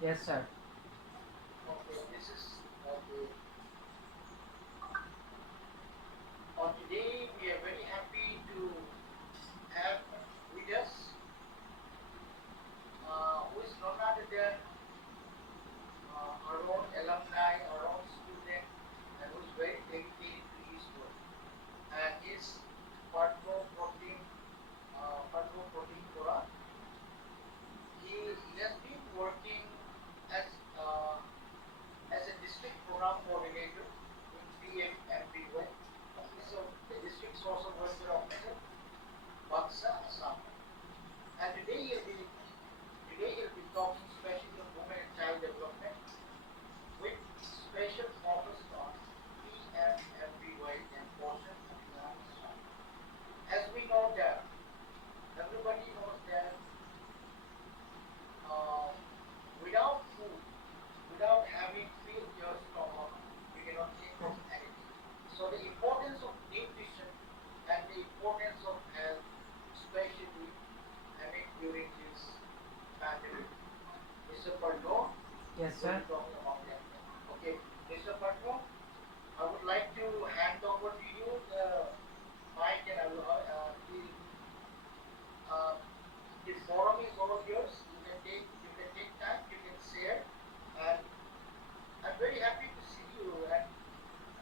Yes, sir. Okay, this is okay. Today we are very happy to have with us who is none other than our own alumni, our own student, and who is very dedicated to his work. And is Patro Protein Kora. He has been working as uh, as a district program coordinator in PMMBY, Office of the District Social Welfare Officer, Baksa, Assam. And today he'll be talking especially on women and child development with special focus on PMFBY and Portion Abhiyan Assam. As we know that everybody knows that uh, without food, without having filled your stomach, you cannot think of anything. So the importance of nutrition and the importance of health, especially during this pandemic. Mr. Patno is Yes, going sir. to be talking about that. Okay, Mr. Patno, I would like to hand over to you the mic, and uh, the forum is all yours. You can take time, you can share, and I'm very happy to see you. And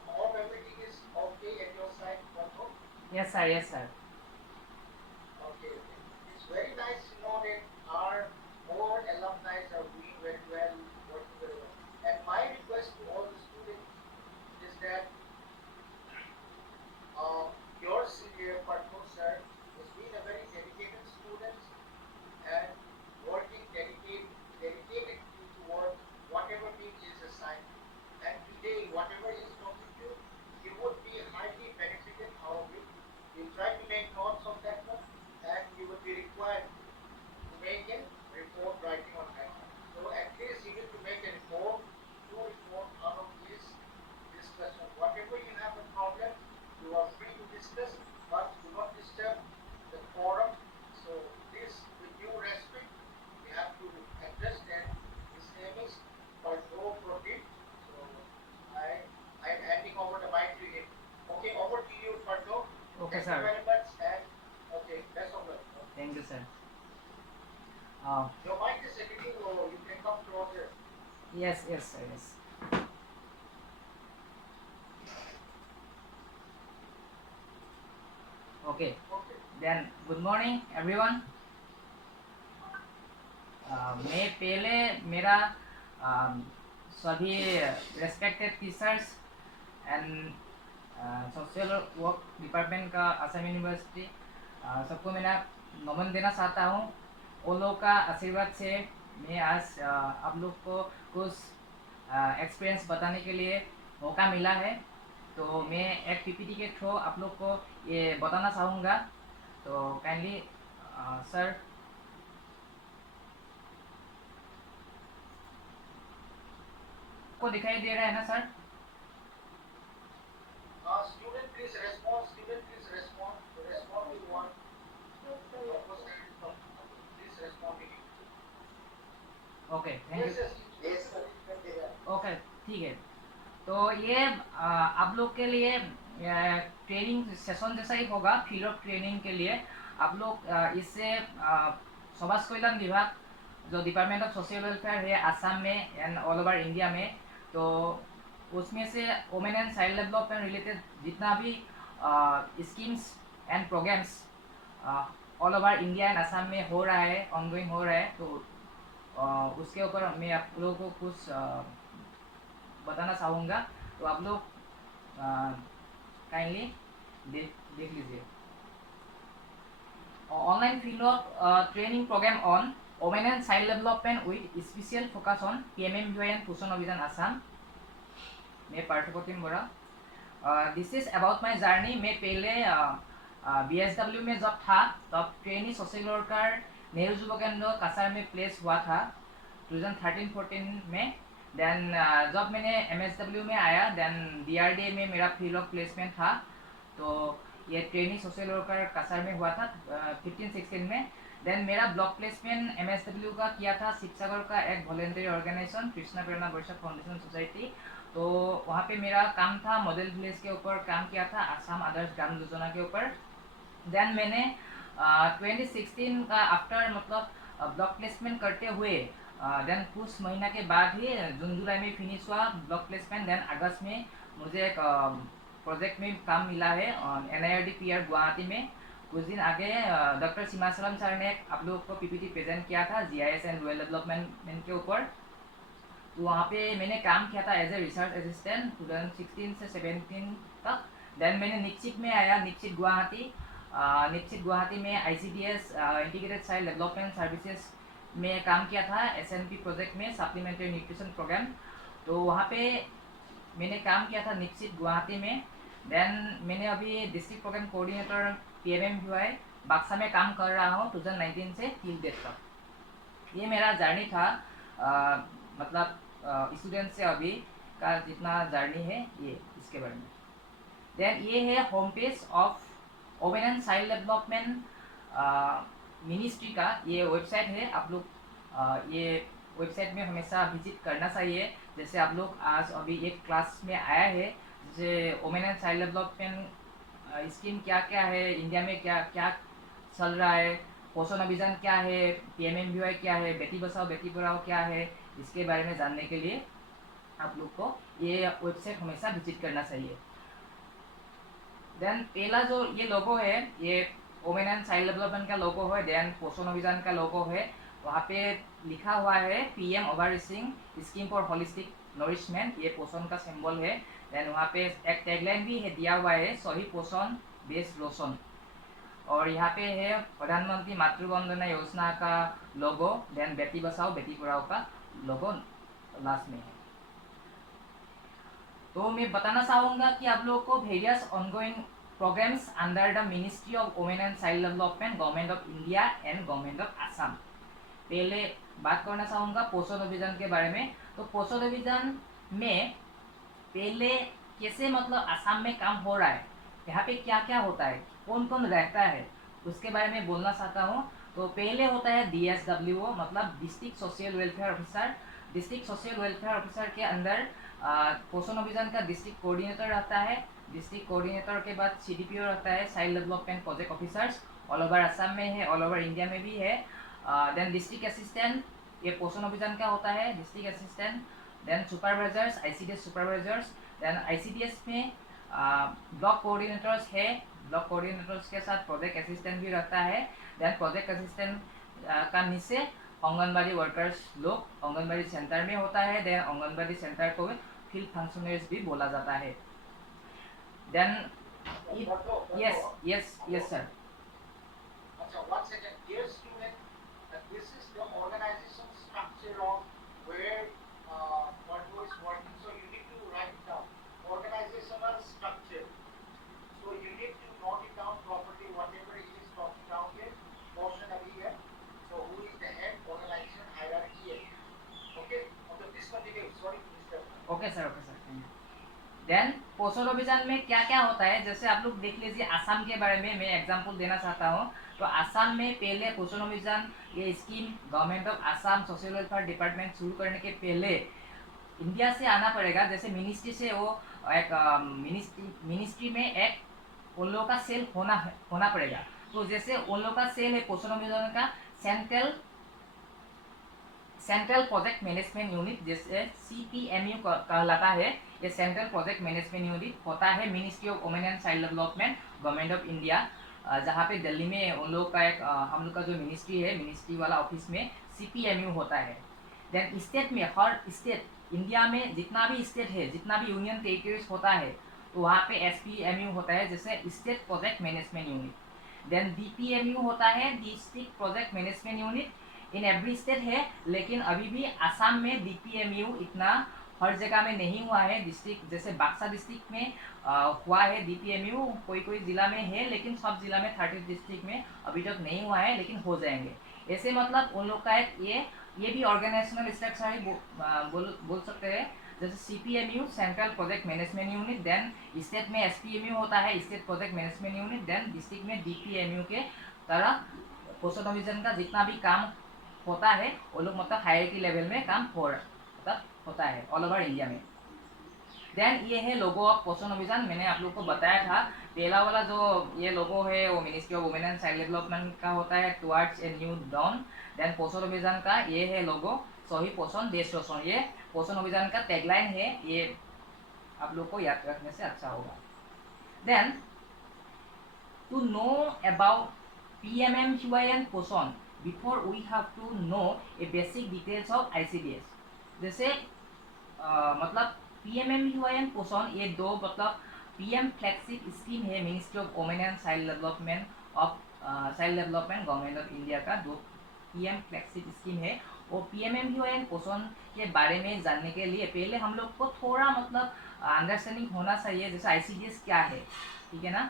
hope everything is okay at your side, Patno. Yes, sir. Yes, sir. Okay, okay. It's very nice to know that our more alumni are doing very well, working very well. And my request to all the students is that your senior Patno sir has been a very dedicated student and dedicatedly toward whatever being is assigned. And today, whatever he is talking to, you would be highly benefited out of it. You try to make notes of that one, and you would be required to make a report writing on that one. So at least you need to make a report, two report out of this discussion. Whatever you have a problem, you are free to discuss, but do not disturb the forum. So please, with due respect, we have to address that. His name is Pardo Prodip. So I'm handing over the mic to him. Okay, over to you, Pardo. Okay, Thank you sir. very much, and okay, best of luck. Thank you, sir. Uh, Your mic is editing, or you can come closer. yes, yes, sir. Yes. Okay. Okay. Then, good morning, everyone. मैं पहले मेरा um, सभी respected teachers and social work department का Assam university सबको मैं नमन देना चाहता हूँ। वो लोग का आशीर्वाद से मैं आज आप लोग को कुछ एक्सपीरियंस बताने के लिए मौका मिला है। तो मैं एक पीपीटी के थ्रू आप लोग को ये बताना चाहूँगा। तो काइंडली सर को दिखाई दे रहा है ना sir? Student, please respond. Student, please respond. Respond to one. What was that? Please respond to it. Okay, thank you. Yes, yes. Yes, sir. You can take that. Okay, ठीक है। तो ये आप लोग के लिए ट्रेनिंग सेशन जैसा ही होगा, फील्ड ऑफ ट्रेनिंग के लिए। आप लोग इससे समाज कल्याण विभाग जो डिपार्टमेंट ऑफ सोशल वेलफेयर है आसाम में एंड ऑल ओवर इंडिया में, तो उसमें से women and child development related जितना भी schemes and programmes all over India and Assam में हो रहा है, ऑनगोइंग हो रहा है, तो उसके ऊपर मैं आप लोगों को कुछ बताना चाहूँगा। तो आप लोग काइंडली देख लीजिए। Online field of training programme on women and child development with special focus on PMMBY and Poshan Abhiyan Assam. मैं Parthapratim Bora. This is about my journey. मैं पहले BSW में जब था तब ट्रेनी सोशल वर्कर नेहरू युवा केंद्र कासार में प्लेस हुआ था 2013-14 में। देन जब मैंने MSW में आया देन DRDA में मेरा फील्ड ऑफ प्लेसमेंट था। तो ये ट्रेनिंग सोशल वर्कर कासार में हुआ था 15-16 में। देन मेरा ब्लॉक प्लेसमेंट MSW का किया था शिवसागर का एक वॉलेंटरी ऑर्गेनाइजेशन कृष्णा प्रेरणा वर्षा फाउंडेशन सोसाइटी। तो वहाँ पे मेरा काम था मॉडल विलेज के ऊपर काम किया था, आसाम आदर्श ग्राम योजना के ऊपर। देन मैंने 2016 का आफ्टर मतलब ब्लॉक प्लेसमेंट करते हुए देन कुछ महीना के बाद ही जून जुलाई में फिनिश हुआ ब्लॉक प्लेसमेंट। देन अगस्त में मुझे एक प्रोजेक्ट में काम मिला है NIRD PR गुवाहाटी में। कुछ दिन आगे डॉक्टर सीमाचलम सर ने आप लोगों को PPT प्रेजेंट किया था GIS एंड रूरल डेवलपमेंट के ऊपर। तो वहाँ पे मैंने काम किया था एज ए रिसर्च असिस्टेंट 2016 से 17 तक। देन मैंने निश्चित में आया, निश्चित गुवाहाटी में ICDS integrated child development services में काम किया था SNP प्रोजेक्ट में सप्लीमेंट्री न्यूट्रिशन प्रोग्राम। तो वहाँ पे मैंने काम किया था निश्चित गुवाहाटी में। देन मैंने अभी डिस्ट्रिक्ट प्रोग्राम कोऑर्डिनेटर PMMUI बक्सा में काम कर रहा हूँ 2019 से टिल डेट तक। ये मेरा जर्नी था मतलब स्टूडेंट से अभी का जितना जर्नी है ये इसके बारे में। देन ये है home page of women and child development ministry का, ये वेबसाइट है। आप लोग ये वेबसाइट में हमेशा विजिट करना चाहिए। जैसे आप लोग आज अभी एक क्लास में आया है, जैसे women and child development scheme क्या क्या है इंडिया में, क्या क्या चल रहा है, पोषण अभियान क्या है, PMMUI क्या है, बेटी बचाओ बेटी पढ़ाओ क्या है, इसके बारे में जानने के लिए आप लोग को ये वेबसाइट हमेशा विजिट करना चाहिए। देन पहला जो ये लोगो है ये वुमेन एंड चाइल्ड डेवलपमेंट का लोगो है। देन पोषण अभियान का लोगो है, वहाँ पे लिखा हुआ है PM overseeing scheme for holistic nourishment, ये पोषण का सिंबल है। देन वहाँ पे एक टैगलाइन भी है दिया हुआ है, सही पोषण देश रोशन। और यहाँ पे है प्रधानमंत्री मातृ वंदना योजना का लोगो। देन बेटी बचाओ बेटी पढ़ाओ का लोगो लास्ट में है। तो मैं बताना चाहूँगा कि आप लोगों को various ongoing programmes under the ministry of women and child development government of India and government of Assam. पहले बात करना चाहूँगा पोषण अभियान के बारे में। तो पोषण अभियान में पहले कैसे मतलब आसाम में काम हो रहा है, यहाँ पे क्या क्या होता है, कौन कौन रहता है, उसके बारे में बोलना चाहता हूँ। तो पहले होता है DSWO मतलब district social welfare officer. District social welfare officer के अंदर पोषण अभियान का डिस्ट्रिक्ट कोऑर्डिनेटर रहता है। डिस्ट्रिक्ट कोऑर्डिनेटर के बाद CDPO रहता है, child development project officers. All over Assam में है, ऑल ओवर इंडिया में भी है। देन डिस्ट्रिक्ट असिस्टेंट, ये पोषण अभियान का होता है district assistant. Then supervisors ICDS supervisors. Then ICDS में ब्लॉक कोऑर्डिनेटर्स है, ब्लॉक कोऑर्डिनेटर्स के साथ प्रोजेक्ट असिस्टेंट भी रहता है। देन प्रोजेक्ट असिस्टेंट का नीचे आंगनबाड़ी वर्कर्स लोग आंगनबाड़ी सेंटर में होता है। देन आंगनबाड़ी सेंटर को फील्ड फंक्शनरीज भी बोला जाता है। Then yes sir. अच्छा, one second. Dear student, this is the organization structure of where Pardhu is working. So you need to write it down. Organizational structure. So you need to note it down properly. Whatever he is talking down here, portion of here. So who is the head? Organization hierarchy. Okay. Okay. This continue. Sorry, Mr. Okay sir, okay sir. Then Poshan Abhiyan में क्या क्या होता है, जैसे आप लोग देख लीजिए आसाम के बारे में मैं एग्जांपल देना चाहता हूँ। तो आसाम में पहले पोषण अभियान ये scheme government of Assam social welfare department शुरू करने के पहले इंडिया से आना पड़ेगा। जैसे मिनिस्ट्री से वो एक मिनिस्ट्री में एक उन लोगों का सेल होना पड़ेगा। तो जैसे उन लोगों का सेल है पोषण अभियान का सेंट्रल प्रोजेक्ट मैनेजमेंट यूनिट, जैसे CPMU कहलाता है। ये सेंट्रल प्रोजेक्ट मैनेजमेंट यूनिट होता है ministry of women and child development government of India, जहाँ पे दिल्ली में उन लोग का एक हम लोग का जो मिनिस्ट्री है मिनिस्ट्री वाला ऑफिस में CPMU होता है। देन स्टेट में हर स्टेट इंडिया में जितना भी स्टेट है, जितना भी यूनियन टेरिटरीज होता है, तो वहाँ पे SPMU होता है, जैसे state project management unit. Then DPMU होता है district project management unit, in every state है। लेकिन अभी भी आसाम में DPMU इतना हर जगह में नहीं हुआ है। डिस्ट्रिक्ट जैसे बक्सा डिस्ट्रिक्ट में हुआ है DPMU, कोई कोई जिला में है, लेकिन सब जिला में 30 डिस्ट्रिक्ट में अभी तक नहीं हुआ है, लेकिन हो जाएंगे। ऐसे मतलब उन लोग का एक ये भी ऑर्गेनाइजेशनल स्ट्रक्चर ही बोल सकते हैं। जैसे CPMU central project management unit, then state में SPMU होता है state project management unit, then district में DPMU के तरह पोषण अभियान का जितना भी काम होता है वो लोग मतलब हायरार्की लेवल में काम मतलब होता है ऑल ओवर इंडिया में। देन ये है लोगो ऑफ पोषण अभियान। मैंने आप लोग को बताया था पहला वाला जो ये लोगो है वो ministry of women and child development का होता है, towards a new dawn. Then Poshan Abhiyan का ये है लोगो, सही पोषण देश रोशन। ये पोषण अभियान का टैगलाइन है, ये आप लोग को याद रखने से अच्छा होगा। Then to know about PMMQIN Poshan before we have to know a basic details of ICDS। जैसे मतलब PMMQIN पोषण ये दो मतलब PM फ्लैगशिप स्कीम है ministry of women and child development government of India का दो PM फ्लैगशिप स्कीम है। और PMMQIN पोषण के बारे में जानने के लिए पहले हम लोग को थोड़ा मतलब अंडरस्टैंडिंग होना चाहिए, जैसे ICDS क्या है, ठीक है ना।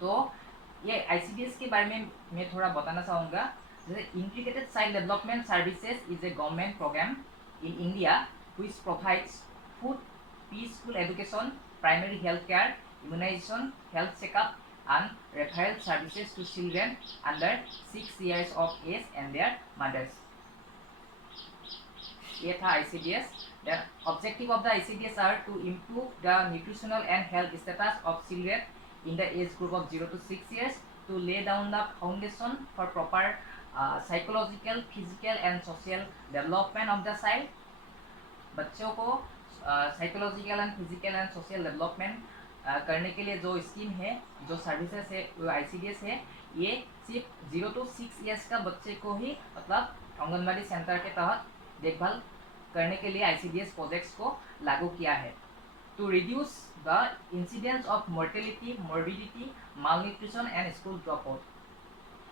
तो ये ICDS के बारे में मैं थोड़ा बताना चाहूँगा। जैसे integrated child development services is a government programme in India which provides food, preschool education, primary health care, immunization, health checkup, and referral services to children under 6 years of age and their mothers. ये था ICDS. The objective of the ICDS are to improve the nutritional and health status of children in the age group of 0 to 6 years, to lay down the foundation for proper psychological, physical and social development of the child. बच्चों को psychological and physical and social development करने के लिए जो scheme है, जो services है वो ICDS है। ये सिर्फ 0 to 6 ईयर्स का बच्चे को ही मतलब आंगनबाड़ी सेंटर के तहत देखभाल करने के लिए ICDS प्रोजेक्ट्स को लागू किया है। To reduce the incidence of mortality, morbidity, malnutrition and school drop out.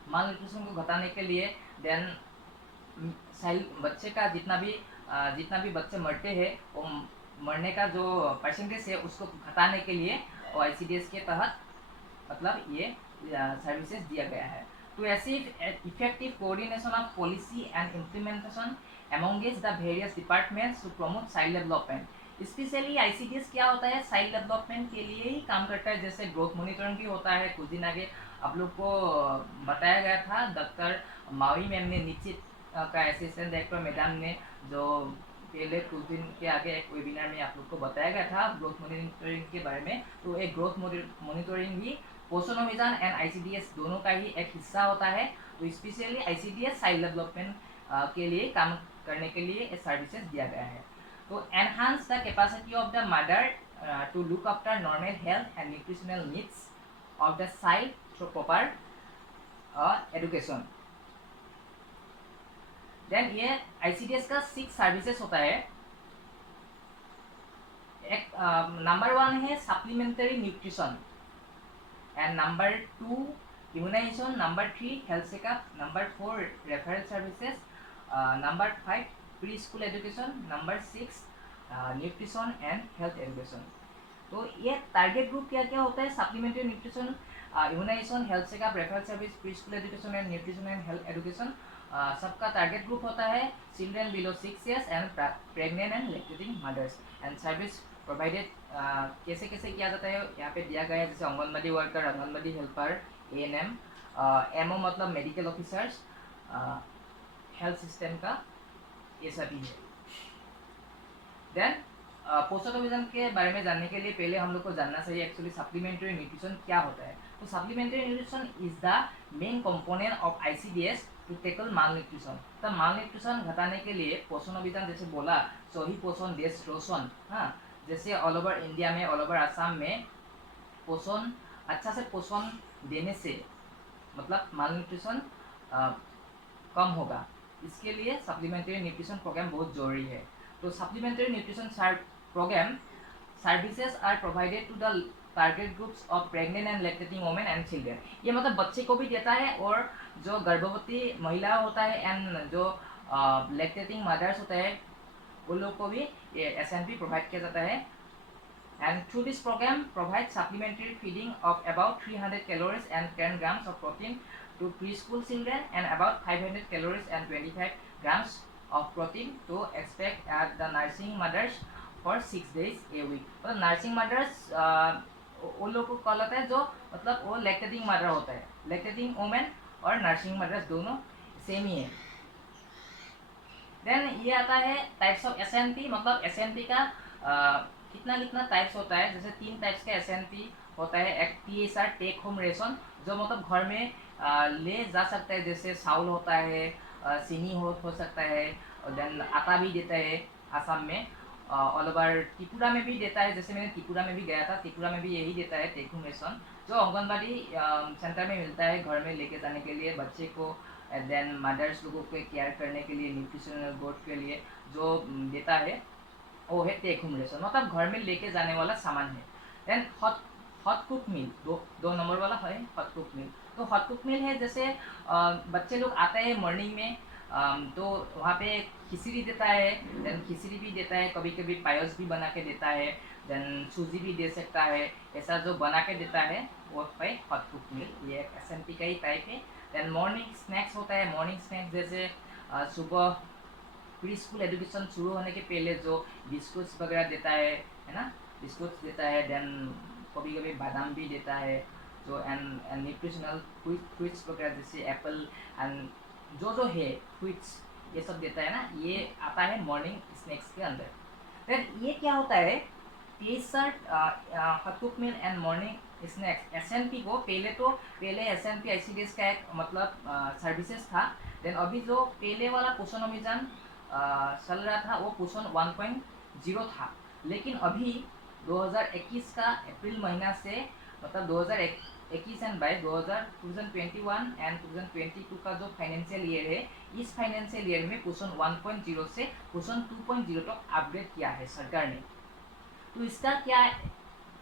Malnutrition को घटाने के लिए देन बच्चे का जितना भी बच्चे मरते हैं वो मरने का जो परसेंटेज है उसको घटाने के लिए और ICDS के तहत मतलब ये सर्विसेज दिया गया है। To achieve effective coordination of policy and implementation amongst the various departments to promote child development. Specially ICDS क्या होता है, चाइल्ड डेवलपमेंट के लिए ही काम करता है। जैसे ग्रोथ मॉनिटरिंग भी होता है, कुछ दिन आगे आप लोग को बताया गया था, डॉक्टर मावी मैम ने निश्चित का असिस्टेंट डायरेक्टर मैडम ने जो पहले कुछ दिन के आगे एक वेबिनार में आप लोग को बताया गया था ग्रोथ मॉनिटरिंग के बारे में। तो एक ग्रोथ मॉनिटरिंग भी पोषण अभियान एंड ICDS दोनों का ही एक हिस्सा होता है। तो स्पेशली ICDS चाइल्ड डेवलपमेंट के लिए काम करने के लिए ये सर्विसेज दिया गया है। To enhance the capacity of the mother to look after normal health and nutritional needs of the child through proper education. Then ये ICDS का 6 सर्विसेज होता है। एक नंबर 1 है supplementary nutrition, and number 2 immunisation, number 3 health checkup, number 4 referral services, number 5 pre school education, number 6 nutrition and health education. तो ये target group क्या क्या होता है, supplementary nutrition, immunisation, health checkup, referral service, pre school education and nutrition and health education. सबका target group होता है children below 6 years and pregnant and lactating mothers. And service provided कैसे कैसे किया जाता है यहाँ पे दिया गया है, जैसे anganwadi worker, anganwadi helper, ANM, MO मतलब मेडिकल ऑफिसर्स, हेल्थ सिस्टम का ये सभी है। देन पोषण अभियान के बारे में जानने के लिए पहले हम लोग को जानना चाहिए एक्चुअली सप्लीमेंट्री न्यूट्रिशन क्या होता है। तो supplementary nutrition is the main component of ICDS to tackle malnutrition. तो माल न्यूट्रिशन घटाने के लिए पोषण अभियान जैसे बोला सही पोषण देश रोशन, हाँ, जैसे ऑल ओवर इंडिया में, ऑल ओवर आसाम में पोषण अच्छा से पोषण देने से मतलब माल न्यूट्रिशन कम होगा। इसके लिए सप्लीमेंट्री न्यूट्रिशन प्रोग्राम बहुत जरूरी है। तो supplementary nutrition programme services are provided to the target groups of pregnant and lactating women and children. ये मतलब बच्चे को भी देता है और जो गर्भवती महिला होता है एंड जो लैक्टेटिंग मदर्स होता है उन लोग को भी ये SMP प्रोवाइड किया जाता है। And through this programme provide supplementary feeding of about 300 calories and 10 grams of protein to pre school children and about 500 calories and 25 grams of protein to expect at the nursing mothers for 6 days a week। मतलब nursing mothers वो लोग को call होता है जो मतलब वो lactating mother होता है, लैक्टेटिंग वुमेन और नर्सिंग मदर्स दोनों सेम ही है। देन ये आता है टाइप्स ऑफ एसएनपी, मतलब एसएनपी का कितना कितना टाइप्स होता है। जैसे 3 टाइप्स का एसएनपी होता है। एक टीएसआर टेक होम रेशन, जो मतलब घर में ले जा सकता है, जैसे चावल होता है, चीनी हो सकता है, और देन आटा भी देता है आसाम में, ऑल ओवर त्रिपुरा में भी देता है। जैसे मैंने त्रिपुरा में भी गया था, त्रिपुरा में भी यही देता है टेक होम रेशन, जो आंगनबाड़ी सेंटर में मिलता है घर में लेके जाने के लिए बच्चे को, एंड देन मदर्स लोगों को केयर करने के लिए, न्यूट्रिशनल बोर्ड के लिए जो देता है वो है टेक होम रेशन, मतलब घर में लेके जाने वाला सामान है। देन हॉट कुक मील, दो नंबर वाला है हॉट कुक मील। तो हॉट कुक मील है जैसे बच्चे लोग आते हैं मॉर्निंग में, तो वहाँ पे खिचड़ी देता है, देन खिचड़ी भी देता है, कभी कभी पायस भी बना के देता है, देन सूजी भी दे सकता है। ऐसा जो बना के देता है वो है हॉट कुक मील, ये एसएनपी का ही टाइप है। देन मॉर्निंग स्नैक्स होता है। मॉर्निंग स्नैक्स जैसे सुबह प्री स्कूल एजुकेशन शुरू होने के पहले जो बिस्कुट्स वगैरह देता है ना, बिस्कुट्स देता है, देन कभी कभी बादाम भी देता है, जो एंड न्यूट्रिशनल फ्रूट्स वगैरह जैसे एप्पल एंड जो है फ्रूट्स, ये सब देता है ना, ये आता है मॉर्निंग स्नैक्स के अंदर। देन ये क्या होता है, t-shirt, hot cook meal and morning snacks, SNP को पहले एसएनपी आईसीडीएस का एक मतलब सर्विसेज था। देन अभी जो पहले वाला पोषण अभियान चल रहा था वो पोषण 1.0 था, लेकिन अभी 2021 का अप्रैल महीना से, मतलब 2021 एंड बाय 2021 एंड 2022 का जो फाइनेंशियल ईयर है, इस फाइनेंशियल ईयर में पोषण 1.0 से पोषण 2.0 तक अपग्रेड किया है सरकार ने। तो इसका क्या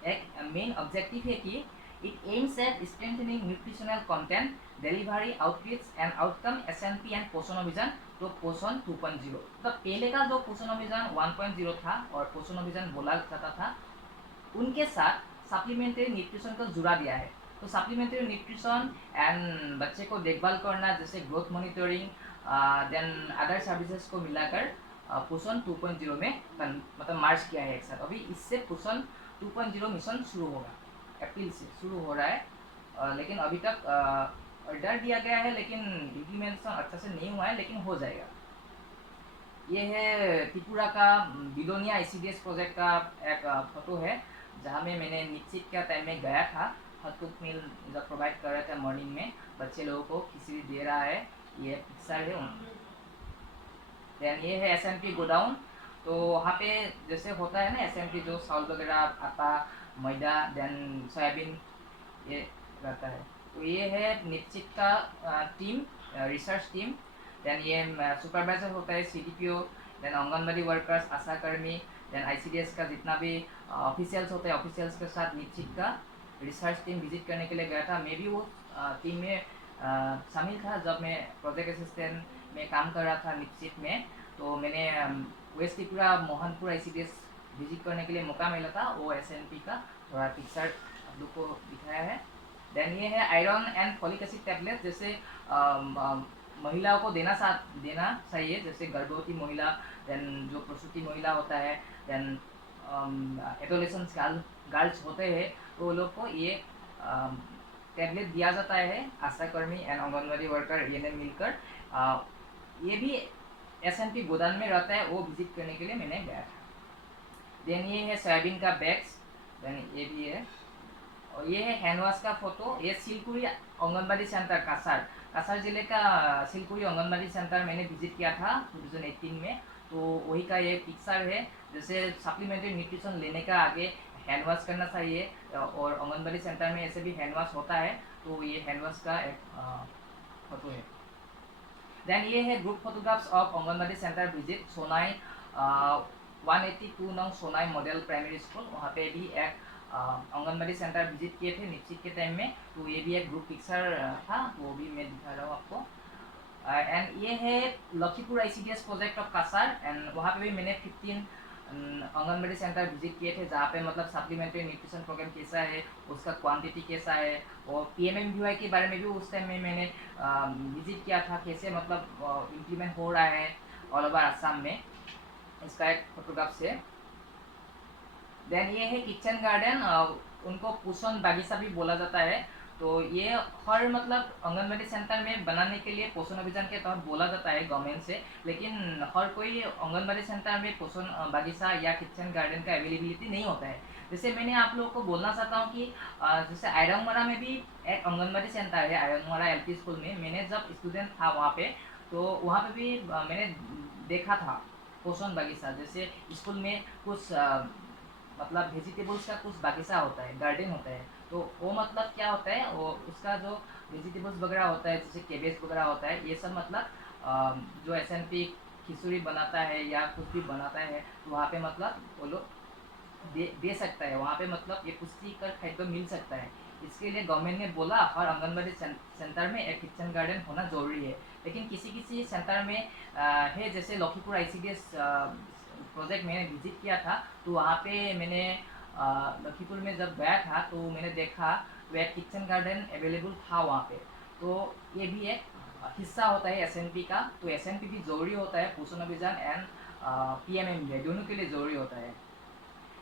एक मेन ऑब्जेक्टिव है कि it aims at strengthening nutritional content, delivery outreach and outcome S&P and Poshan अभियान, तो पोषण 2.0। तो पहले का जो पोषण अभियान 1.0 था और पोषण अभियान बोला जाता था, उनके साथ सप्लीमेंट्री न्यूट्रिशन को जुड़ा दिया है। तो सप्लीमेंट्री न्यूट्रिशन एंड बच्चे को देखभाल करना जैसे growth monitoring, then other services को मिलाकर पोषण 2.0 में मतलब मार्च किया है एक साथ। अभी इससे पोषण 2.0 मिशन शुरू होगा, अप्रैल से शुरू हो रहा है, लेकिन अभी तक ऑर्डर दिया गया है, लेकिन इम्प्लीमेंटेशन अच्छा से नहीं हुआ है, लेकिन हो जाएगा। ये है त्रिपुरा का बिलोनिया आईसीडीएस प्रोजेक्ट का एक फोटो है, जहाँ में मैंने निश्चित का टाइम में गया था। हॉट कुक मील जब प्रोवाइड कर रहा था मॉर्निंग में, बच्चे लोगों को खिचड़ी दे रहा है, ये पिक्चर है। देन ये है एसएनपी गोडाउन। तो वहाँ पे जैसे होता है ना एसएनपी, जो चावल वगैरह, आटा, मैदा, देन सोयाबीन, ये रहता है। तो ये है निश्चित का टीम, रिसर्च टीम। देन ये सुपरवाइजर होता है सीडीपीओ, देन आंगनबाड़ी वर्कर्स, आशा कर्मी, देन आईसीडीएस का जितना भी ऑफिशियल्स होते हैं, ऑफिशियल्स के साथ निश्चित का रिसर्च टीम विजिट करने के लिए गया था। मैं भी वो टीम में शामिल था जब मैं प्रोजेक्ट असिस्टेंट में काम कर रहा था निश्चित में। तो मैंने west Tripura Mohanpur ICDS visit करने के लिए मौका मिला था। वो एसएनपी का थोड़ा पिक्चर आप लोग को दिखाया है। देन ये है iron and folic acid tablet, जैसे महिलाओं को देना चाहिए, जैसे गर्भवती महिला, देन जो प्रसूति महिला होता है, देन एडोलेसेंस गर्ल्स होते हैं, तो वो लोग को ये टैबलेट दिया जाता है, आशा कर्मी एंड आंगनबाड़ी वर्कर ये मिलकर। ये भी एसएनपी गोदान में रहता है, वो विजिट करने के लिए मैंने गया था। देन ये है सोयाबीन का बैग्स, देन ये भी है, और ये है हैंड वॉश का फोटो। ये सिलकुरी आंगनबाड़ी सेंटर कासार जिले का सिलकुरी आंगनबाड़ी सेंटर मैंने विजिट किया था 2018 में। तो वही का ये पिक्चर है, जैसे सप्लीमेंट्री न्यूट्रिशन लेने का आगे हैंड वॉश करना चाहिए, और आंगनबाड़ी सेंटर में ऐसे भी हैंड वॉश होता है। तो ये हैंड वॉश का एक फोटो है। देन ये है group photographs of anganwadi centre visit Sonai 182 नंग सोनाई मॉडल प्राइमरी स्कूल। वहाँ पे भी एक आंगनबाड़ी सेंटर विजिट किए थे निश्चित के टाइम में। तो ये भी एक ग्रुप पिक्चर था, वो भी मैं दिखा रहा हूँ आपको। एंड ये है Lakhipur ICDS project of Kasar, and वहाँ पे भी मैंने 15 आंगनबाड़ी सेंटर विजिट किए थे, जहाँ पे मतलब सप्लीमेंट्री न्यूट्रिशन प्रोग्राम कैसा है, उसका क्वांटिटी कैसा है, और पीएमएमवीवाई के बारे में भी उस टाइम में मैंने विजिट किया था, कैसे मतलब इम्प्लीमेंट हो रहा है ऑल ओवर आसाम में। इसका एक फोटोग्राफ से। देन ये है किचन गार्डन उनको पोषण बागीचा भी बोला जाता है। तो ये हर मतलब आंगनबाड़ी सेंटर में बनाने के लिए पोषण अभियान के तहत बोला जाता है गवर्नमेंट से, लेकिन हर कोई आंगनबाड़ी सेंटर में पोषण बागीचा या किचन गार्डन का अवेलेबिलिटी नहीं होता है। जैसे मैंने आप लोगों को बोलना चाहता हूँ कि जैसे आयरंगमरा में भी एक आंगनबाड़ी सेंटर है, आयरंगमरा एलपी स्कूल में। मैंने जब स्टूडेंट था वहाँ पे, तो वहाँ पे भी मैंने देखा था पोषण बागीचा। जैसे स्कूल में कुछ मतलब वेजिटेबल्स का कुछ बागीचा होता है, गार्डन होता है। तो वो मतलब क्या होता है, वो उसका जो वेजिटेबल्स वगैरह होता है, जैसे केबेज वगैरह होता है, ये सब मतलब जो एसएनपी खिचड़ी बनाता है या कुछ भी बनाता है, तो वहाँ पे मतलब वो लोग दे सकता है। वहाँ पे मतलब ये पुष्टिकर खाद्य मिल सकता है। इसके लिए गवर्नमेंट ने बोला हर आंगनबाड़ी सेंटर में एक किचन गार्डन होना जरूरी है। लेकिन किसी किसी सेंटर में है, जैसे लखीमपुर आईसीडीएस प्रोजेक्ट मैंने विजिट किया था, तो वहाँ पे मैंने लखीमपुर में जब गया था तो मैंने देखा तो एक किचन गार्डन अवेलेबल था वहाँ पे। तो ये भी एक हिस्सा होता है एसएनपी का। तो एसएनपी भी जरूरी होता है, पोषण अभियान एंड पीएमएमजे दोनों के लिए जरूरी होता है।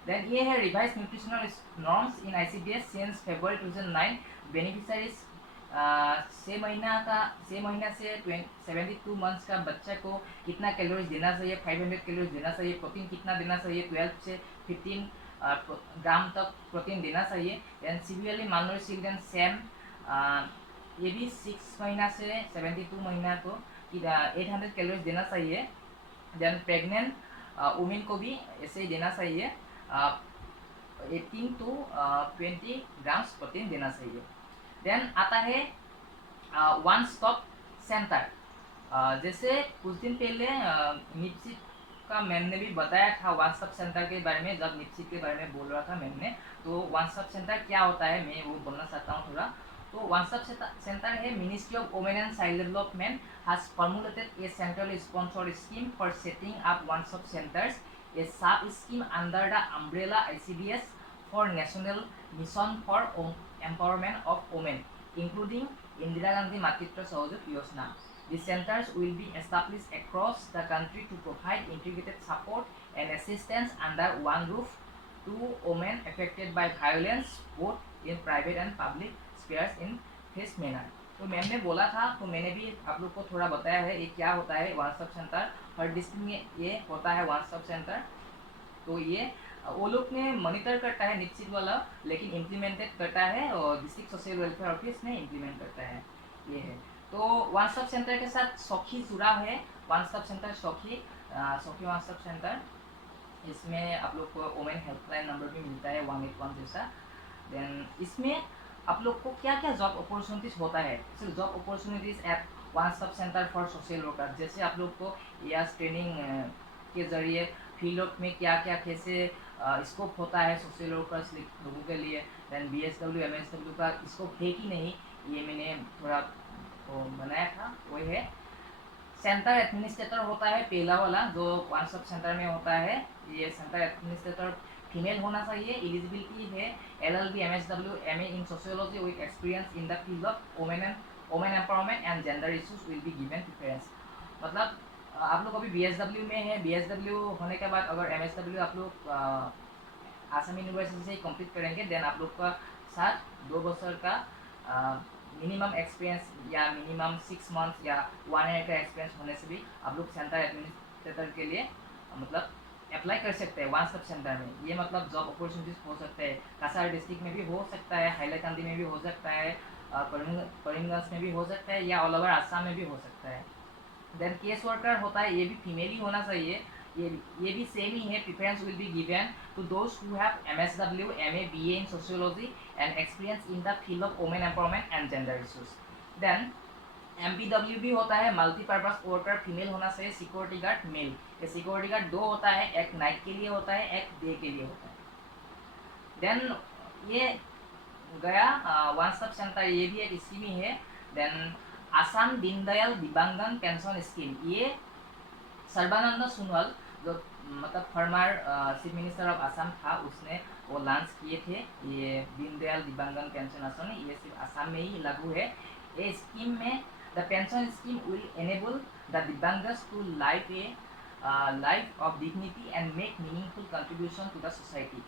देन ये है revise nutritional norms in ICDS since February 2009। Beneficiaries 6 महीना से 72 मंथ्स का बच्चा को कितना कैलोरीज देना चाहिए, 500 कैलोरीज देना चाहिए, प्रोटीन कितना देना चाहिए, 12 से 15 ग्राम तक प्रोटीन देना चाहिए। देन सीवियरली मालनोरिश चिल्ड्रन सेम, ये भी 6 महीना से 72 महीना को 800 कैलोरीज देना चाहिए। देन प्रेग्नेंट वुमेन को भी ऐसे ही देना चाहिए, 18 to 20 ग्राम्स प्रोटीन देना चाहिए। देन आता है वन स्टॉप सेंटर। जैसे कुछ दिन पहले निप्सिट का मैम ने भी बताया था वन स्टॉप सेंटर के बारे में, जब निप्सिट के बारे में बोल रहा था मैम ने। तो वन स्टॉप सेंटर क्या होता है मैं वो बोलना चाहता हूँ थोड़ा। तो वन स्टॉप सेंटर है, ministry of women and child development has formulated A centrally sponsored scheme for setting up one stop centres, a sub scheme under the umbrella ICDS for National Mission for Empowerment of Women, including Indira Gandhi Matritwa Sahayog Yojana. The centers will be established across the country to provide integrated support and assistance under one roof to women affected by violence, both in private and public spheres in phased manner. तो ma'am ने बोला था, तो मैंने भी आप लोग को थोड़ा बताया है ये क्या होता है वन स्टॉप सेंटर। हर डिस्ट्रिक्ट में ये होता है वन स्टॉप सेंटर। तो ये वो लोग ने मॉनिटर करता है निश्चित वाला, लेकिन इम्प्लीमेंटेड करता है और डिस्ट्रिक्ट सोशल वेलफेयर ऑफिस में इम्प्लीमेंट करता है। ये है। तो वन स्टॉप सेंटर के साथ सखी जुड़ा है, वन स्टॉप सेंटर सखी वन स्टॉप सेंटर। इसमें आप लोग को वुमेन हेल्पलाइन नंबर भी मिलता है 181 जैसा। देन इसमें आप लोग को क्या क्या जॉब अपॉर्चुनिटीज होता है, सिर्फ job opportunities at one stop centre for social worker. जैसे आप लोग को यास ट्रेनिंग के जरिए फील्ड में क्या क्या कैसे स्कोप होता है सोशल वर्कर्स लोगों के लिए। देन BSW MSW का स्कोप है कि नहीं, ये मैंने थोड़ा वो बनाया था। वही है सेंटर एडमिनिस्ट्रेटर होता है पहला वाला जो वन स्टॉप सेंटर में होता है। ये सेंटर एडमिनिस्ट्रेटर फीमेल होना चाहिए। एलिजिबिलिटी है LLB MSW MA in sociology with experience in the field of women empowerment and gender issues will be given preference. मतलब आप लोग अभी BSW में है, BSW होने के बाद अगर MSW आप लोग आसाम यूनिवर्सिटी से ही कंप्लीट करेंगे, देन आप लोग का साथ 2 वर्ष का मिनिमम एक्सपीरियंस या मिनिमम 6 मंथ या 1 ईयर का एक्सपीरियंस होने से भी आप लोग सेंटर एडमिनिस्ट्रेटर के लिए मतलब अप्लाई कर सकते हैं वन स्टॉप सेंटर में। ये मतलब जॉब अपॉर्चुनिटीज हो सकते हैं, कासार डिस्ट्रिक्ट में भी हो सकता है, हाईलाकांदी में भी हो सकता है, करीमगंज में भी हो सकता है, या ऑल ओवर आसाम में भी हो सकता है। देन केस वर्कर होता है, ये भी फीमेल ही होना चाहिए। ये भी सेम ही है। Preference will be given to those who have MSW MA BA in sociology and experience in the field of women empowerment and gender issues. Then MPW भी होता है, मल्टीपर्पज वर्कर फीमेल होना चाहिए। Security guard male. ये security guard 2 होता है, एक night के लिए होता है, एक डे के लिए होता है। देन ये गया वन स्टॉप सेंटर, ये भी एक स्कीम ही है। Then Assam Deendayal Divyangan pension scheme, ये सर्बानंद सोनोवाल जो मतलब former chief minister of Assam था, उसने वो लॉन्च किए थे ये दीनदयाल दिव्यांगन पेंशन आसन। ये सिर्फ आसाम में ही लागू है। ये स्कीम में the pension scheme will enable the divyangs to life of dignity and make meaningful contribution to the society.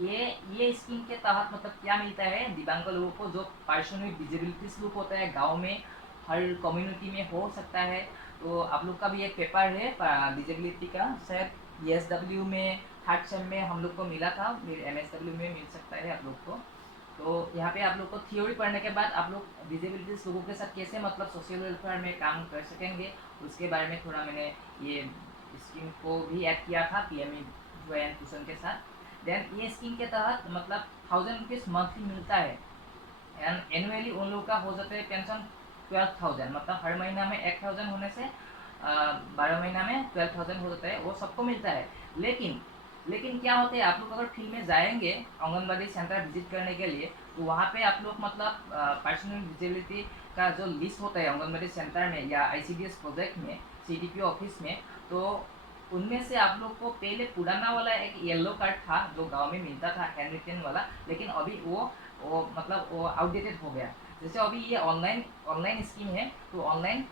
ये स्कीम के तहत मतलब क्या मिलता है दिव्यांग लोगों को, जो पर्सन विद डिजेबिलिटीज लोग होता है गांव में, हर कम्युनिटी में हो सकता है। तो आप लोग का भी एक पेपर है डिजेबिलिटी का, शायद ESW में थर्ड सेम में हम लोग को मिला था, MSW में मिल सकता है आप लोग को। तो यहाँ पे आप लोग को थ्योरी पढ़ने के बाद आप लोग डिजेबिलिटीज लोगों के साथ कैसे मतलब सोशल वेलफेयर में काम कर सकेंगे, उसके बारे में थोड़ा मैंने ये स्कीम को भी ऐड किया था PME ट्यूशन के साथ। देन ये स्कीम के तहत मतलब 1000 रुपीज़ मंथली मिलता है, एंड एनुअली उन लोगों का हो जाता है पेंशन 12,000, मतलब हर महीना में 1000 होने से 12 महीना में 12,000 हो जाता है, वो सबको मिलता है। लेकिन क्या होता है, आप लोग अगर फील्ड में जाएंगे आंगनबाड़ी सेंटर विजिट करने के लिए, तो वहाँ पे आप लोग मतलब पर्सनल डिजेबिलिटी का जो लिस्ट होता है आंगनबाड़ी सेंटर में या ICDS प्रोजेक्ट में, CDPO ऑफिस में, तो उनमें से आप लोग को पहले पुराना वाला एक येलो कार्ड था जो गांव में मिलता था, हैंड रिटन वाला, लेकिन अभी वो मतलब वो आउटडेटेड हो गया। जैसे अभी ये ऑनलाइन स्कीम है, तो ऑनलाइन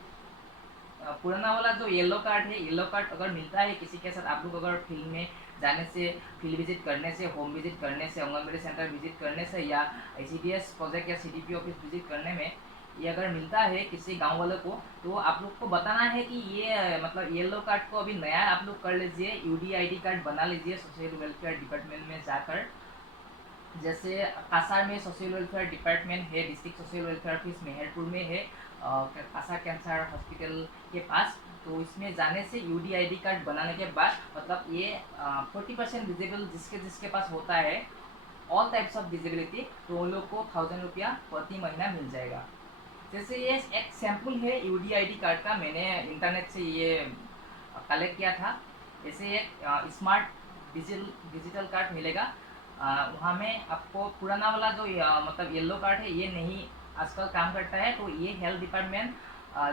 पुराना वाला जो येलो कार्ड है, येलो कार्ड अगर मिलता है किसी के साथ, आप लोग अगर फील्ड में जाने से, फील्ड विजिट करने से, होम विजिट करने से, आंगनबाड़ी सेंटर विजिट करने से, या ICDS प्रोजेक्ट या CDPO ऑफिस विजिट करने में ये अगर मिलता है किसी गांव वाले को, तो आप लोग को बताना है कि ये मतलब येलो कार्ड को अभी नया आप लोग कर लीजिए, UDID कार्ड बना लीजिए सोशल वेलफेयर डिपार्टमेंट में जाकर। जैसे कासार में सोशल वेलफेयर डिपार्टमेंट है, district social welfare office Meherpur में है, कासा कैंसर हॉस्पिटल के पास। तो इसमें जाने से UDID कार्ड बनाने के बाद मतलब ये 40% डिजेबल जिसके पास होता है, ऑल टाइप्स ऑफ डिजेबिलिटी, तो उन लोग को 1000 रुपया प्रति महीना मिल जाएगा। जैसे ये एक सैम्पल है UDID कार्ड का, मैंने इंटरनेट से ये कलेक्ट किया था। ऐसे एक स्मार्ट डिजिटल कार्ड मिलेगा, वहाँ में आपको पुराना वाला जो मतलब येलो कार्ड है ये नहीं आजकल काम करता है, तो ये health department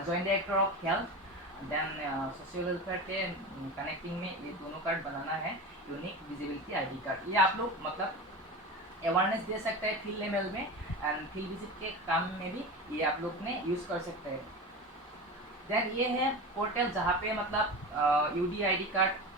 joint director of health then social welfare के कनेक्टिंग में ये दोनों कार्ड बनाना है, यूनिक विजिबिलिटी ID कार्ड। ये आप लोग मतलब अवेयरनेस दे सकते हैं फील्ड लेवल में, एंड फील्ड विजिट के काम में भी ये आप लोग ने यूज़ कर सकते हैं। देन ये है पोर्टल जहाँ पे मतलब UDID कार्ड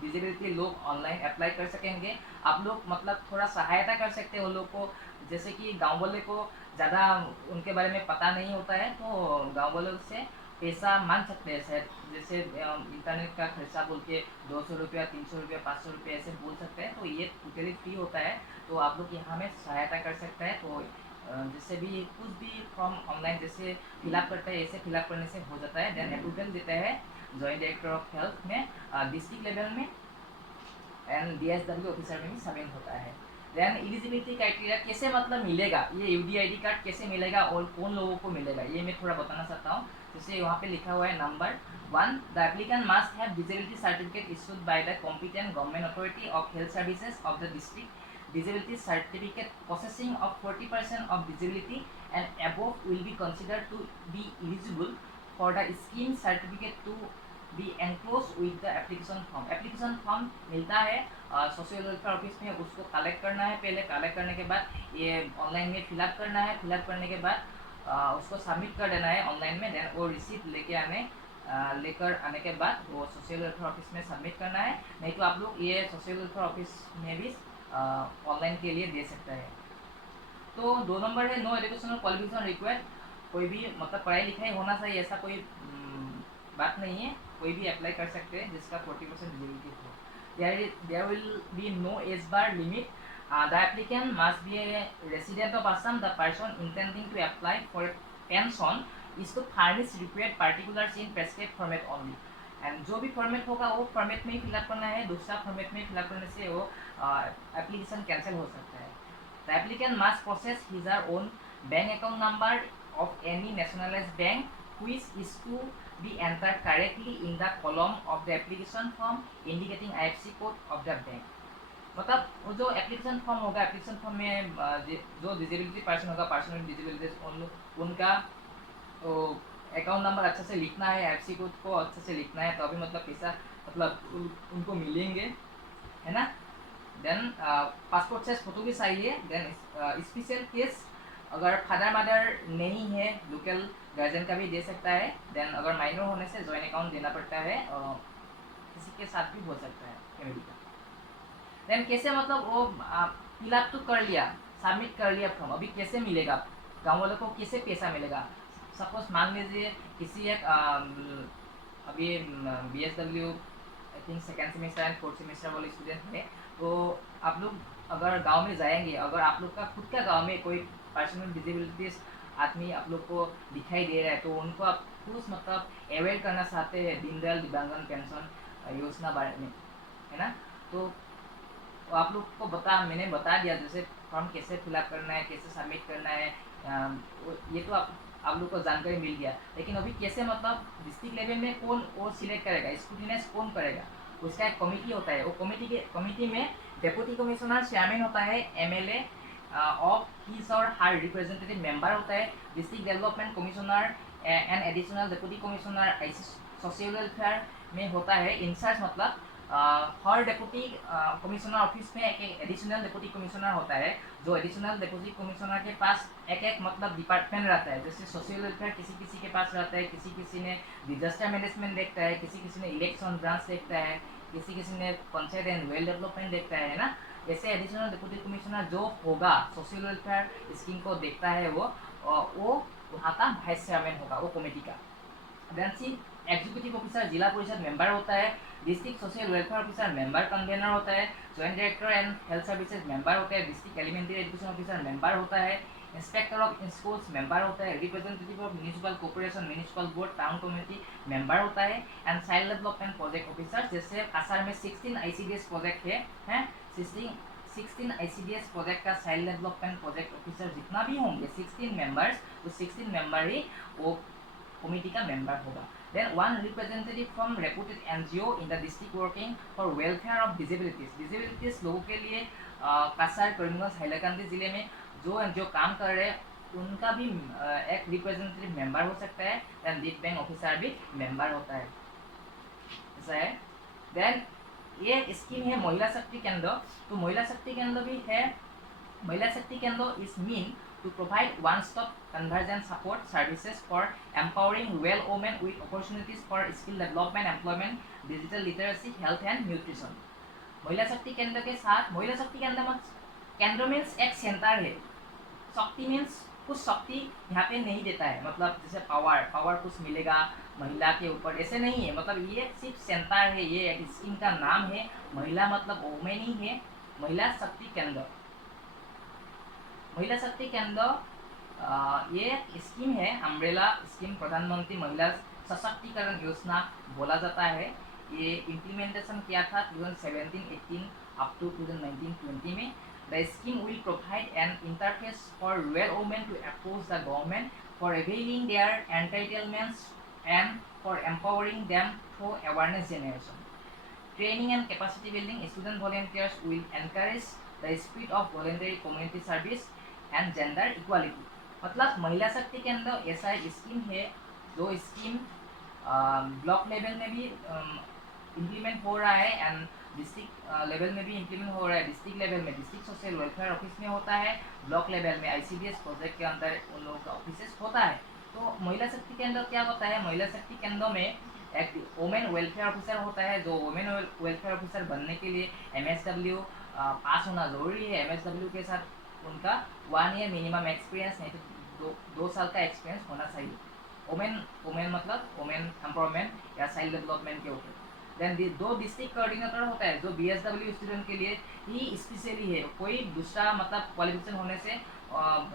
डिजेबिलिटी लोग ऑनलाइन अप्लाई कर सकेंगे। आप लोग मतलब थोड़ा सहायता कर सकते हैं उन लोग को, जैसे कि गांव वाले को ज़्यादा उनके बारे में पता नहीं होता है, तो गांव वालों से पैसा मांग सकते हैं शायद, जैसे इंटरनेट का खर्चा बोल के 200 रुपया, 300 रुपया, 500 रुपया ऐसे बोल सकते हैं, तो ये टोटली फ्री होता है। तो आप लोग यहाँ में सहायता कर सकते हैं। तो जैसे भी कुछ भी फॉर्म ऑनलाइन जैसे फिलअप करते हैं, ऐसे फिलअप करने से हो जाता है। देन अप्रूवल देते हैं जॉइंट डायरेक्टर ऑफ हेल्थ में, डिस्ट्रिक्ट लेवल में, एंड DSW ऑफिसर में भी शामिल होता है। देन एलिजिबिलिटी क्राइटेरिया कैसे मतलब मिलेगा, ये UDID कार्ड कैसे मिलेगा और कौन लोगों को मिलेगा, ये मैं थोड़ा बताना चाहता हूँ। जैसे वहाँ पे लिखा हुआ है number 1, the applicant must have disability certificate issued by the competent government authority of health services of the district. Disability certificate possessing of 40% of disability and above will be considered to be eligible for the scheme certificate to be enclosed with the application form. Application form मिलता है social welfare office में, उसको collect करना है। पहले collect करने के बाद ये ऑनलाइन में फिलअप करना है, फिलअप करने के बाद उसको सबमिट कर देना है ऑनलाइन में। देन वो रिसीप्ट लेकर आने के बाद वो सोशल वेलफेयर ऑफिस में सबमिट करना है। नहीं तो आप लोग ये सोशल वेलफेयर ऑफिस में भी ऑनलाइन के लिए दे सकता है। तो 2 नंबर है नो एजुकेशनल क्वालिफिकेशन रिक्वायर्ड, कोई भी मतलब पढ़ाई लिखाई होना चाहिए ऐसा कोई बात नहीं है, कोई भी अप्लाई कर सकते हैं जिसका 40% डिजेबिलिटी हो। There will be no age bar limit, the applicant must be a resident of Assam, the person intending to apply for pension is to furnish required particulars in prescribed format only. And जो भी format होगा वो format में ही fill up करना है, दूसरा format में fill up करने से वो एप्लीकेशन कैंसिल हो सकता है। The applicant must process his our own bank account number of any nationalised bank which is to be entered correctly in the column of the application form indicating IFSC code of the bank। मतलब जो application form होगा, application form में जो disability person होगा, person with disabilities, उनका account number अच्छे से लिखना है, IFSC कोड को अच्छे से लिखना है, तो अभी मतलब पैसा मतलब उनको मिलेंगे, है ना। देन पासपोर्ट साइज फोटो भी चाहिए। देन स्पेशल केस अगर फादर मदर नहीं है, लोकल गार्जियन का भी दे सकता है। देन अगर माइनर होने से जॉइंट अकाउंट देना पड़ता है, किसी के साथ भी हो सकता है फैमिली का। देन कैसे मतलब वो फिलअप तो कर लिया, सबमिट कर लिया फॉर्म, अभी कैसे मिलेगा, गाँव वालों को कैसे पैसा मिलेगा। सपोज मान लीजिए किसी एक अभी BSW I think second semester and fourth semester वाले स्टूडेंट है, तो आप लोग अगर गांव में जाएंगे, अगर आप लोग का खुद का गांव में कोई पर्सनल डिसेबिलिटीज आदमी आप लोग को दिखाई दे रहा है, तो उनको आप कुछ मतलब अवेयर करना चाहते हैं दीनदयाल दिव्यांगन पेंशन योजना बारे में, है ना। तो आप लोग को मैंने बता दिया जैसे फॉर्म कैसे फिलअप करना है, कैसे सबमिट करना है, ये तो आप लोग को जानकारी मिल गया। लेकिन अभी कैसे मतलब डिस्ट्रिक्ट लेवल में कौन वो सिलेक्ट करेगा, स्क्रूटिनाइज कौन करेगा, उसका एक कमेटी होता है। वो कमेटी में डेप्यूटी कमिश्नर चेयरमैन होता है, MLA ऑफ हिज और हर रिप्रेजेंटेटिव मेंबर होता है, district development commissioner and additional deputy commissioner social welfare में होता है इंचार्ज। मतलब हर डेप्यूटी कमिश्नर ऑफिस में एक एडिशनल डेप्यूटी कमिश्नर होता है, जो एडिशनल डेप्यूटी कमिश्नर के पास एक मतलब डिपार्टमेंट रहता है। जैसे सोशल वेलफेयर किसी किसी के पास रहता है, किसी ने डिजास्टर मैनेजमेंट देखता है, किसी ने इलेक्शन ब्रांच देखता है, किसी ने पंचायत एंड वेल डेवलपमेंट देखता है ना। ऐसे एडिशनल डेप्यूटी कमिश्नर जो होगा सोशल वेलफेयर स्कीम को देखता है, वो वहाँ का वाइस चेयरमैन होगा वो कमेटी का। देन सी एग्जीक्यूटिव ऑफिसर जिला परिषद मेंबर होता है, district social welfare officer member convener होता है, joint director and health services member होता है, district elementary education officer member होता है, इंस्पेक्टर ऑफ स्कूल्स मेंबर होता है, representative of municipal corporation municipal board town community member होता है, and child development project officer. जैसे कासार में 16 ICDS प्रोजेक्ट है 16 ICDS प्रोजेक्ट का चाइल्ड डेवलपमेंट प्रोजेक्ट ऑफिसर जितना भी होंगे 16 मेंबर्स, वो 16 मेंबर ही वो कमिटी का मेंबर होगा। Then one representative from reputed NGO in the district working for welfare of disabilities। Disabilities लोगों के लिए कासार करीमगंज हैलाकांदी जिले में जो NGO काम कर रहे हैं उनका भी एक रिप्रेजेंटेटिव मेंबर हो सकता है। देन लीड बैंक ऑफिसर भी मेंबर होता है, ऐसा है। देन ये स्कीम है महिला शक्ति केंद्र। तो महिला शक्ति केंद्र भी है। महिला शक्ति केंद्र is mean to provide one-stop convergent support services for empowering well women with opportunities for skill development, employment, digital literacy, health and nutrition। महिला शक्ति केंद्र के साथ महिला शक्ति केंद्र मीन्स एक सेंटर है, शक्ति मीन्स कुछ शक्ति यहाँ पे नहीं देता है, मतलब जैसे पावर कुछ मिलेगा महिला के ऊपर, ऐसे नहीं है। मतलब ये सिर्फ सेंटर है, ये एक स्कीम का नाम है, महिला मतलब वुमेन ही है, महिला शक्ति केंद्र। महिला शक्ति केंद्र ये स्कीम है, अम्ब्रेला स्कीम, प्रधानमंत्री महिला सशक्तिकरण योजना बोला जाता है। ये इम्प्लीमेंटेशन किया था 2017-18 अप टू 2019-20 में। The scheme will provide an interface for rural women to approach the government for availing their entitlements and for empowering them through awareness generation, training and capacity building. Student volunteers will encourage the spirit of voluntary community service and gender equality. मतलब महिला शक्ति के अंदर ऐसा scheme है जो scheme block level में भी implement हो रहा है एंड डिस्ट्रिक्ट लेवल में भी इम्प्लीमेंट हो रहा है। डिस्ट्रिक्ट लेवल में डिस्ट्रिक्ट सोशल वेलफेयर ऑफिस में होता है, ब्लॉक लेवल में ICDS प्रोजेक्ट के अंदर उन लोगों का ऑफिस होता है। तो महिला शक्ति केंद्र क्या होता है, महिला शक्ति केंद्रों में एक वुमेन वेलफेयर ऑफिसर होता है, जो वुमेन वेलफेयर ऑफिसर बनने के लिए MSW पास होना जरूरी है। MSW के साथ उनका 1 ईयर मिनिमम एक्सपीरियंस, नहीं तो 2 साल का एक्सपीरियंस होना चाहिए। वुमेन मतलब वुमेन एम्पावरमेंट या चाइल्ड डेवलपमेंट के ऊपर। देन 2 डिस्ट्रिक्ट कोऑर्डिनेटर होता है जो BSW स्टूडेंट के लिए ही स्पेशली है, कोई दूसरा मतलब क्वालिफिकेशन होने से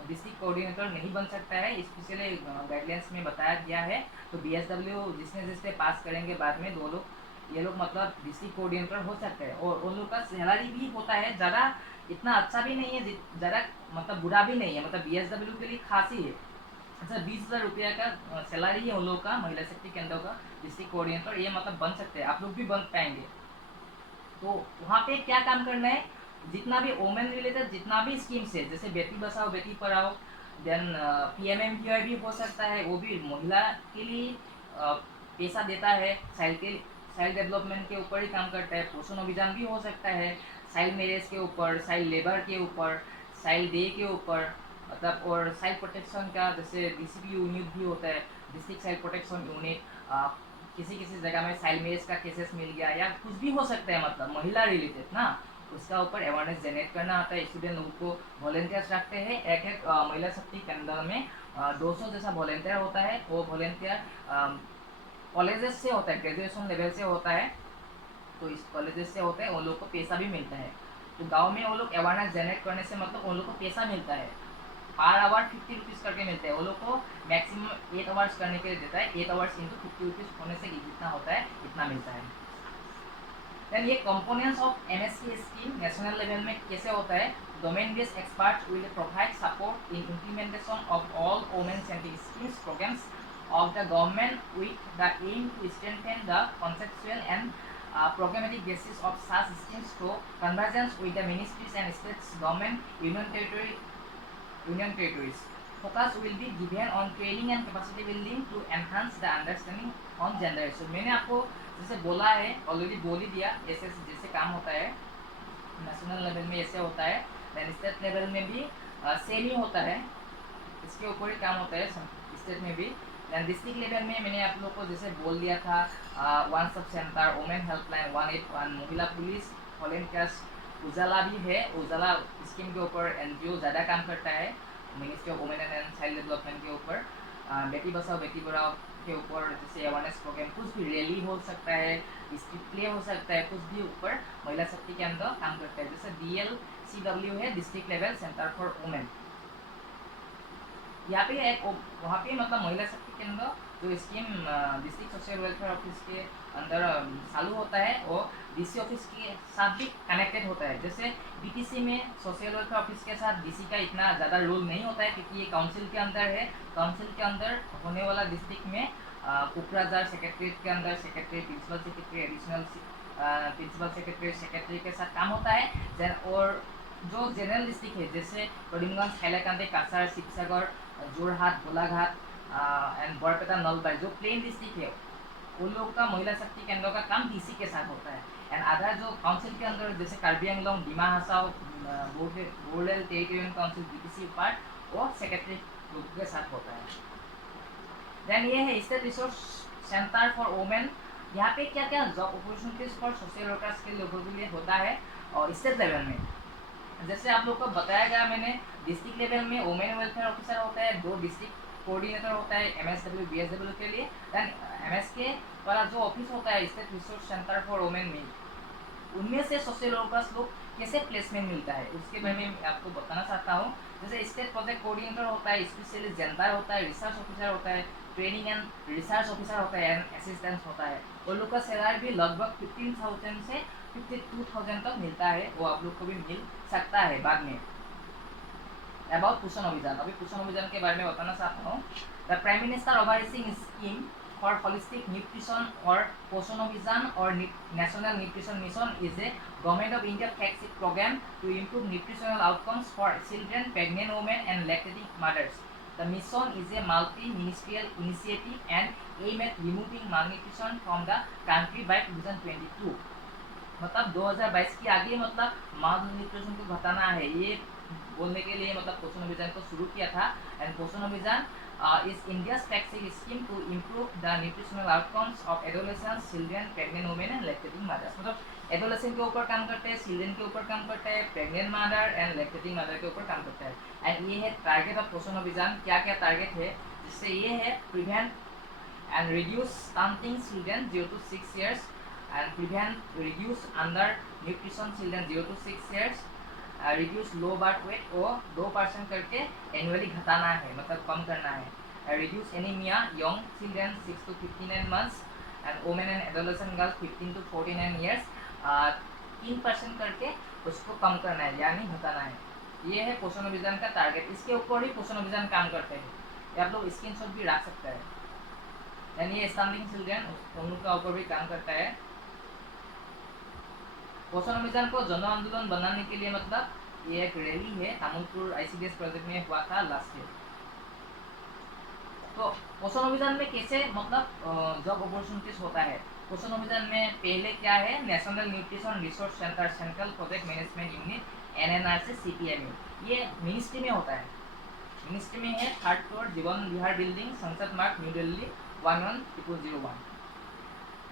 डिस्ट्रिक्ट कोऑर्डिनेटर नहीं बन सकता है, स्पेशली गाइडलाइंस में बताया गया है। तो BSW जिसने पास करेंगे बाद में ये लोग मतलब डिस्ट्रिक्ट कोऑर्डिनेटर हो सकते हैं। और उन लोग का सैलरी भी होता है ज़्यादा, इतना अच्छा भी नहीं है, ज़्यादा मतलब बुरा भी नहीं है, मतलब BSW के लिए खासी है। अच्छा 20,000 रुपया का सैलरी है उन लोग का, महिला शक्ति केंद्र का डिस्ट्रिक्ट कोऑर्डिनेटर, ये मतलब बन सकते हैं, आप लोग भी बन पाएंगे। तो वहाँ पे क्या काम करना है, जितना भी वुमेन रिलेटेड जितना भी स्कीम्स है, जैसे बेटी बचाओ बेटी पढ़ाओ, देन PMMQI भी हो सकता है, वो भी महिला के लिए पैसा देता है, चाइल्ड डेवलपमेंट के ऊपर ही काम करता है। पोषण अभियान भी हो सकता है, चाइल्ड मैरिज के ऊपर, चाइल्ड लेबर के ऊपर, चाइल्ड डे के ऊपर, मतलब और चाइल्ड प्रोटेक्शन का जैसे DCP यूनिट भी होता है, डिस्ट्रिक्ट चाइल्ड प्रोटेक्शन यूनिट। किसी जगह में चाइल्ड मैरिज का केसेस मिल गया या कुछ भी हो सकता है, मतलब महिला रिलेटेड ना, उसका ऊपर अवेयरनेस जनरेट करना होता है। स्टूडेंट लोगों को वॉलेंटियर्स रखते हैं। एक एक महिला शक्ति केंद्र में 200 जैसा वॉलेंटियर होता है। वो वॉलेंटियर कॉलेजेस से होता है, ग्रेजुएशन लेवल से होता है, तो इस कॉलेजेस से होता है, उन लोग को पैसा भी मिलता है। तो गांव में वो लोग अवेयरनेस जनरेट करने से मतलब उन लोग को पैसा मिलता है, पर आवर 50 रुपीज़ करके मिलते हैं। वो लोग को मैक्सिमम 8 आवर्स करने के लिए देता है। 8 आवर्स इंटू 50 रुपीज़ होने से जितना होता है इतना मिलता है। देन ये components of MSC scheme national level में कैसे होता है? Domain based experts will provide support in implementation of all women centric schemes programmes of the government with the aim to strengthen the conceptual and programmatic basis of such schemes through convergence with the ministries and states government union territories. Focus will be given on training and capacity building to enhance the understanding on gender issues. मैंने आपको जैसे बोला है, already बोल ही दिया, ऐसे जैसे काम होता है नेशनल लेवल में ऐसे होता है, देन स्टेट लेवल में भी सेम ही होता है, इसके ऊपर ही काम होता है स्टेट में भी। डिस्ट्रिक्ट लेवल में मैंने आप लोग को जैसे बोल दिया था, one sub centre, women helpline 181, महिला पुलिस, वॉलेंटियर्स, उजाला भी है। उजाला स्कीम के ऊपर एनजीओ ज़्यादा काम करता है, ministry of women and child development के ऊपर। बेटी बचाओ बेटी पढ़ाओ के ऊपर जैसे अवेयरनेस प्रोग्राम, कुछ भी रैली हो सकता है, स्ट्रीट प्ले हो सकता है, कुछ भी ऊपर महिला शक्ति के अंदर काम करता है। जैसे DLCW है, district level centre for women. यहाँ पे एक वहाँ पे मतलब महिला शक्ति केंद्र जो scheme district social welfare office के अंदर चालू होता है, वो DC ऑफिस के साथ भी कनेक्टेड होता है। जैसे BTC में सोशल वेलफेयर ऑफिस के साथ DC का इतना ज़्यादा रोल नहीं होता है, क्योंकि ये काउंसिल के अंदर है। काउंसिल के अंदर होने वाला डिस्ट्रिक्ट में कोकराझार सेक्रेटरीट के अंदर secretary, principal secretary, additional principal secretary, secretary के साथ काम होता है। और जो जनरल डिस्ट्रिक्ट है जैसे करीमगंज, हैलाकांदी, काछार, शिवसागर, जोरहाट, गोलाघाट एंड बरपेटा, नलबारी, जो प्लेन डिस्ट्रिक्ट है उन लोगों का महिला शक्ति केंद्रों का काम DC के साथ होता है। एंड आधा जो काउंसिल के अंदर जैसे कार्बी आंगलोंग, डिमा हासाओ, बोर्डेल टेरिटोरियल काउंसिल BTC पार्ट, वो सेक्रेटरी ग्रुप के साथ होता है। देन ये है state resource centre for women. यहाँ पे क्या क्या job opportunities for social workers के लोगों के लिए होता है। और स्टेट लेवल में जैसे आप लोग को बताया गया मैंने, डिस्ट्रिक्ट लेवल में वुमेन वेलफेयर ऑफिसर होता है, 2 डिस्ट्रिक्ट कोऑर्डिनेटर होता है MSW BSW के लिए। देन MSK वाला जो ऑफिस होता है state resource centre for women में, उनमें से सोशल वर्कर्स लोग कैसे प्लेसमेंट मिलता है उसके बारे में आपको बताना चाहता हूँ। जैसे स्टेट प्रोजेक्ट कोऑर्डिनेटर होता है, स्पेशलिस्ट जनता होता है, रिसर्च ऑफिसर होता है, ट्रेनिंग एंड रिसर्च ऑफिसर होता है, एंड असिस्टेंट होता है। उन लोग का सैलरी भी लगभग 15,000 से 52,000 तक मिलता है, वो आप लोग को भी मिल सकता है बाद में। अबाउट पोषण अभियान, अभी पोषण अभियान के बारे में बताना चाहता हूँ। The prime minister overseeing scheme for holistic nutrition और पोषण अभियान और national nutrition mission is a government of India flagship programme to improve nutritional outcomes for children, pregnant women and lactating mothers. The mission is a multi-ministerial initiative and aim at removing malnutrition from the country by 2022। मतलब 2022 की आगे मतलब माल nutrition को घटाना है, ये बोलने के लिए मतलब पोषण अभियान को शुरू किया था। And Poshan Abhiyan is India flagship scheme to improve the nutritional outcomes of adolescents, children, pregnant women and lactating mothers. मतलब एडोलेसेंट के ऊपर काम करते हैं, चिल्ड्रेन के ऊपर काम करता है, pregnant mother and lactating mother के ऊपर काम करता है। एंड ये है टारगेट ऑफ पोषण अभियान। क्या क्या टारगेट है? जिससे ये है prevent and reduce stunting children 0 to 6 years and prevent reduce under nutrition children 0 to 6 years, reduce low birth weight को 2% करके एनुअली घटाना है, मतलब कम करना है। reduce anemia young children 6 to 59 months and women and adolescent girls 15 to 49 years 3% करके उसको कम करना है, यानी घटाना है। ये है पोषण अभियान का टारगेट। इसके ऊपर ही पोषण अभियान काम करते हैं, ये आप लोग स्क्रीनशॉट भी रख सकते हैं। यानी ये स्टंटिंग चिल्ड्रेन उन लोग का ऊपर भी काम करता है। पोषण अभियान को जन आंदोलन बनाने के लिए मतलब ये एक रैली है, तामुलपुर ICDS प्रोजेक्ट में हुआ था लास्ट ईयर। तो पोषण अभियान में कैसे मतलब जॉब अपॉर्चुनिटीज होता है? पोषण अभियान में पहले क्या है, national nutrition resource centre, central project management unit NNRC CPMU, ये मिनिस्ट्री में होता है। मिनिस्ट्री में है 3rd फ्लोर, जीवन विहार बिल्डिंग, संसद मार्ग, न्यू दिल्ली 110001।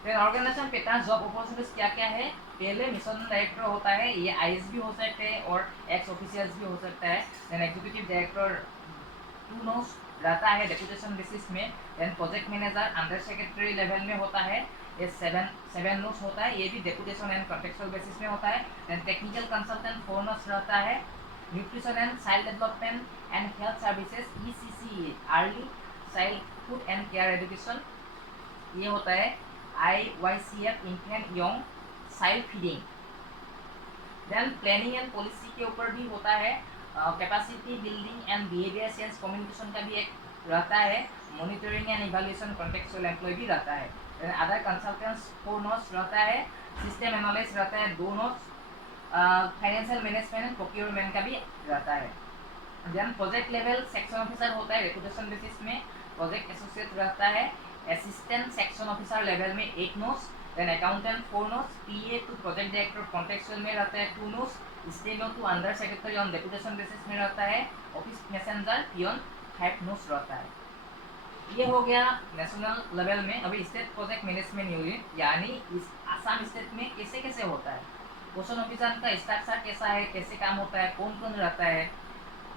फिर ऑर्गेनाइजेशन पैटर्न, जॉब अपॉर्चुनिटीज क्या क्या है? पहले मिशन डायरेक्टर होता है, ये आईएस भी हो सकते हैं और एक्स ऑफिशियल्स भी हो सकता है। देन एग्जीक्यूटिव डायरेक्टर 2 नोस रहता है डेपुटेशन बेसिस में। Then project manager under secretary level में होता है, ये 7 नोस होता है, ये भी डेपुटेशन एंड कॉन्ट्रेक्चुअल बेसिस में होता है। देन टेक्निकल कंसल्टेंट 4 नोस रहता है। Nutrition and child development and health services ECCE early childhood and care education, ये होता है IYCF infant young child feeding. Then planning and policy के ऊपर भी होता है, capacity building and behaviour change communication का भी एक रहता है। Monitoring and evaluation contractual employ भी रहता है। अदर कंसल्टेंट्स 4 नोट्स रहता है। सिस्टम एनालिस्ट रहता है 2 notes. Financial management and procurement का भी रहता है। Then project level section officer होता है रेपुटेशन बेसिस में। प्रोजेक्ट एसोसिएट रहता है। असिस्टेंट सेक्शन ऑफिसर लेवल में 8 notes. Then accountant 4 notes. PA to project director contractual में रहता है 2 notes. Steno to under secretary on deputation basis में रहता है। ऑफिस मैसेंजर पियन 5 नोट्स रहता है। ये हो गया नेशनल लेवल में। अभी स्टेट प्रोजेक्ट मैनेजमेंट यूनिट यानी इस आसाम स्टेट में कैसे कैसे होता है, पोषण अभियान का स्ट्रक्चर कैसा है, कैसे काम होता है, कौन कौन रहता है,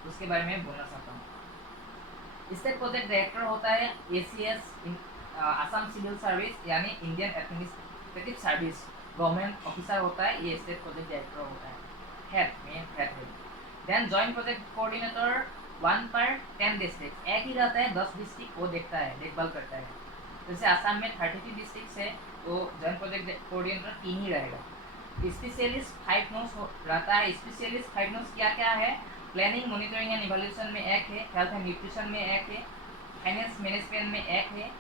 उसके बारे में बोलना चाहता हूँ। स्टेट प्रोजेक्ट डायरेक्टर होता है ACS आसाम सिविल सर्विस यानी Indian administrative service government officer होता है, ये स्टेट प्रोजेक्ट डायरेक्टर होता है, हेड मेन हेड है। देन जॉइंट प्रोजेक्ट कोऑर्डिनेटर 1 पर 10 डिस्ट्रिक्ट, एक ही रहता है, 10 डिस्ट्रिक्ट वो देखता है, देखभाल करता है। जैसे आसाम में 32 डिस्ट्रिक्ट है तो जॉइंट प्रोजेक्ट कोऑर्डिनेटर 3 ही रहेगा। स्पेशलिस्ट 5 नोट्स रहता है। स्पेशलिस्ट 5 नोट्स क्या क्या है, प्लानिंग मॉनिटरिंग एंड इवैल्यूएशन में एक है, हेल्थ एंड न्यूट्रिशन में एक है, फाइनेंस मैनेजमेंट में एक है,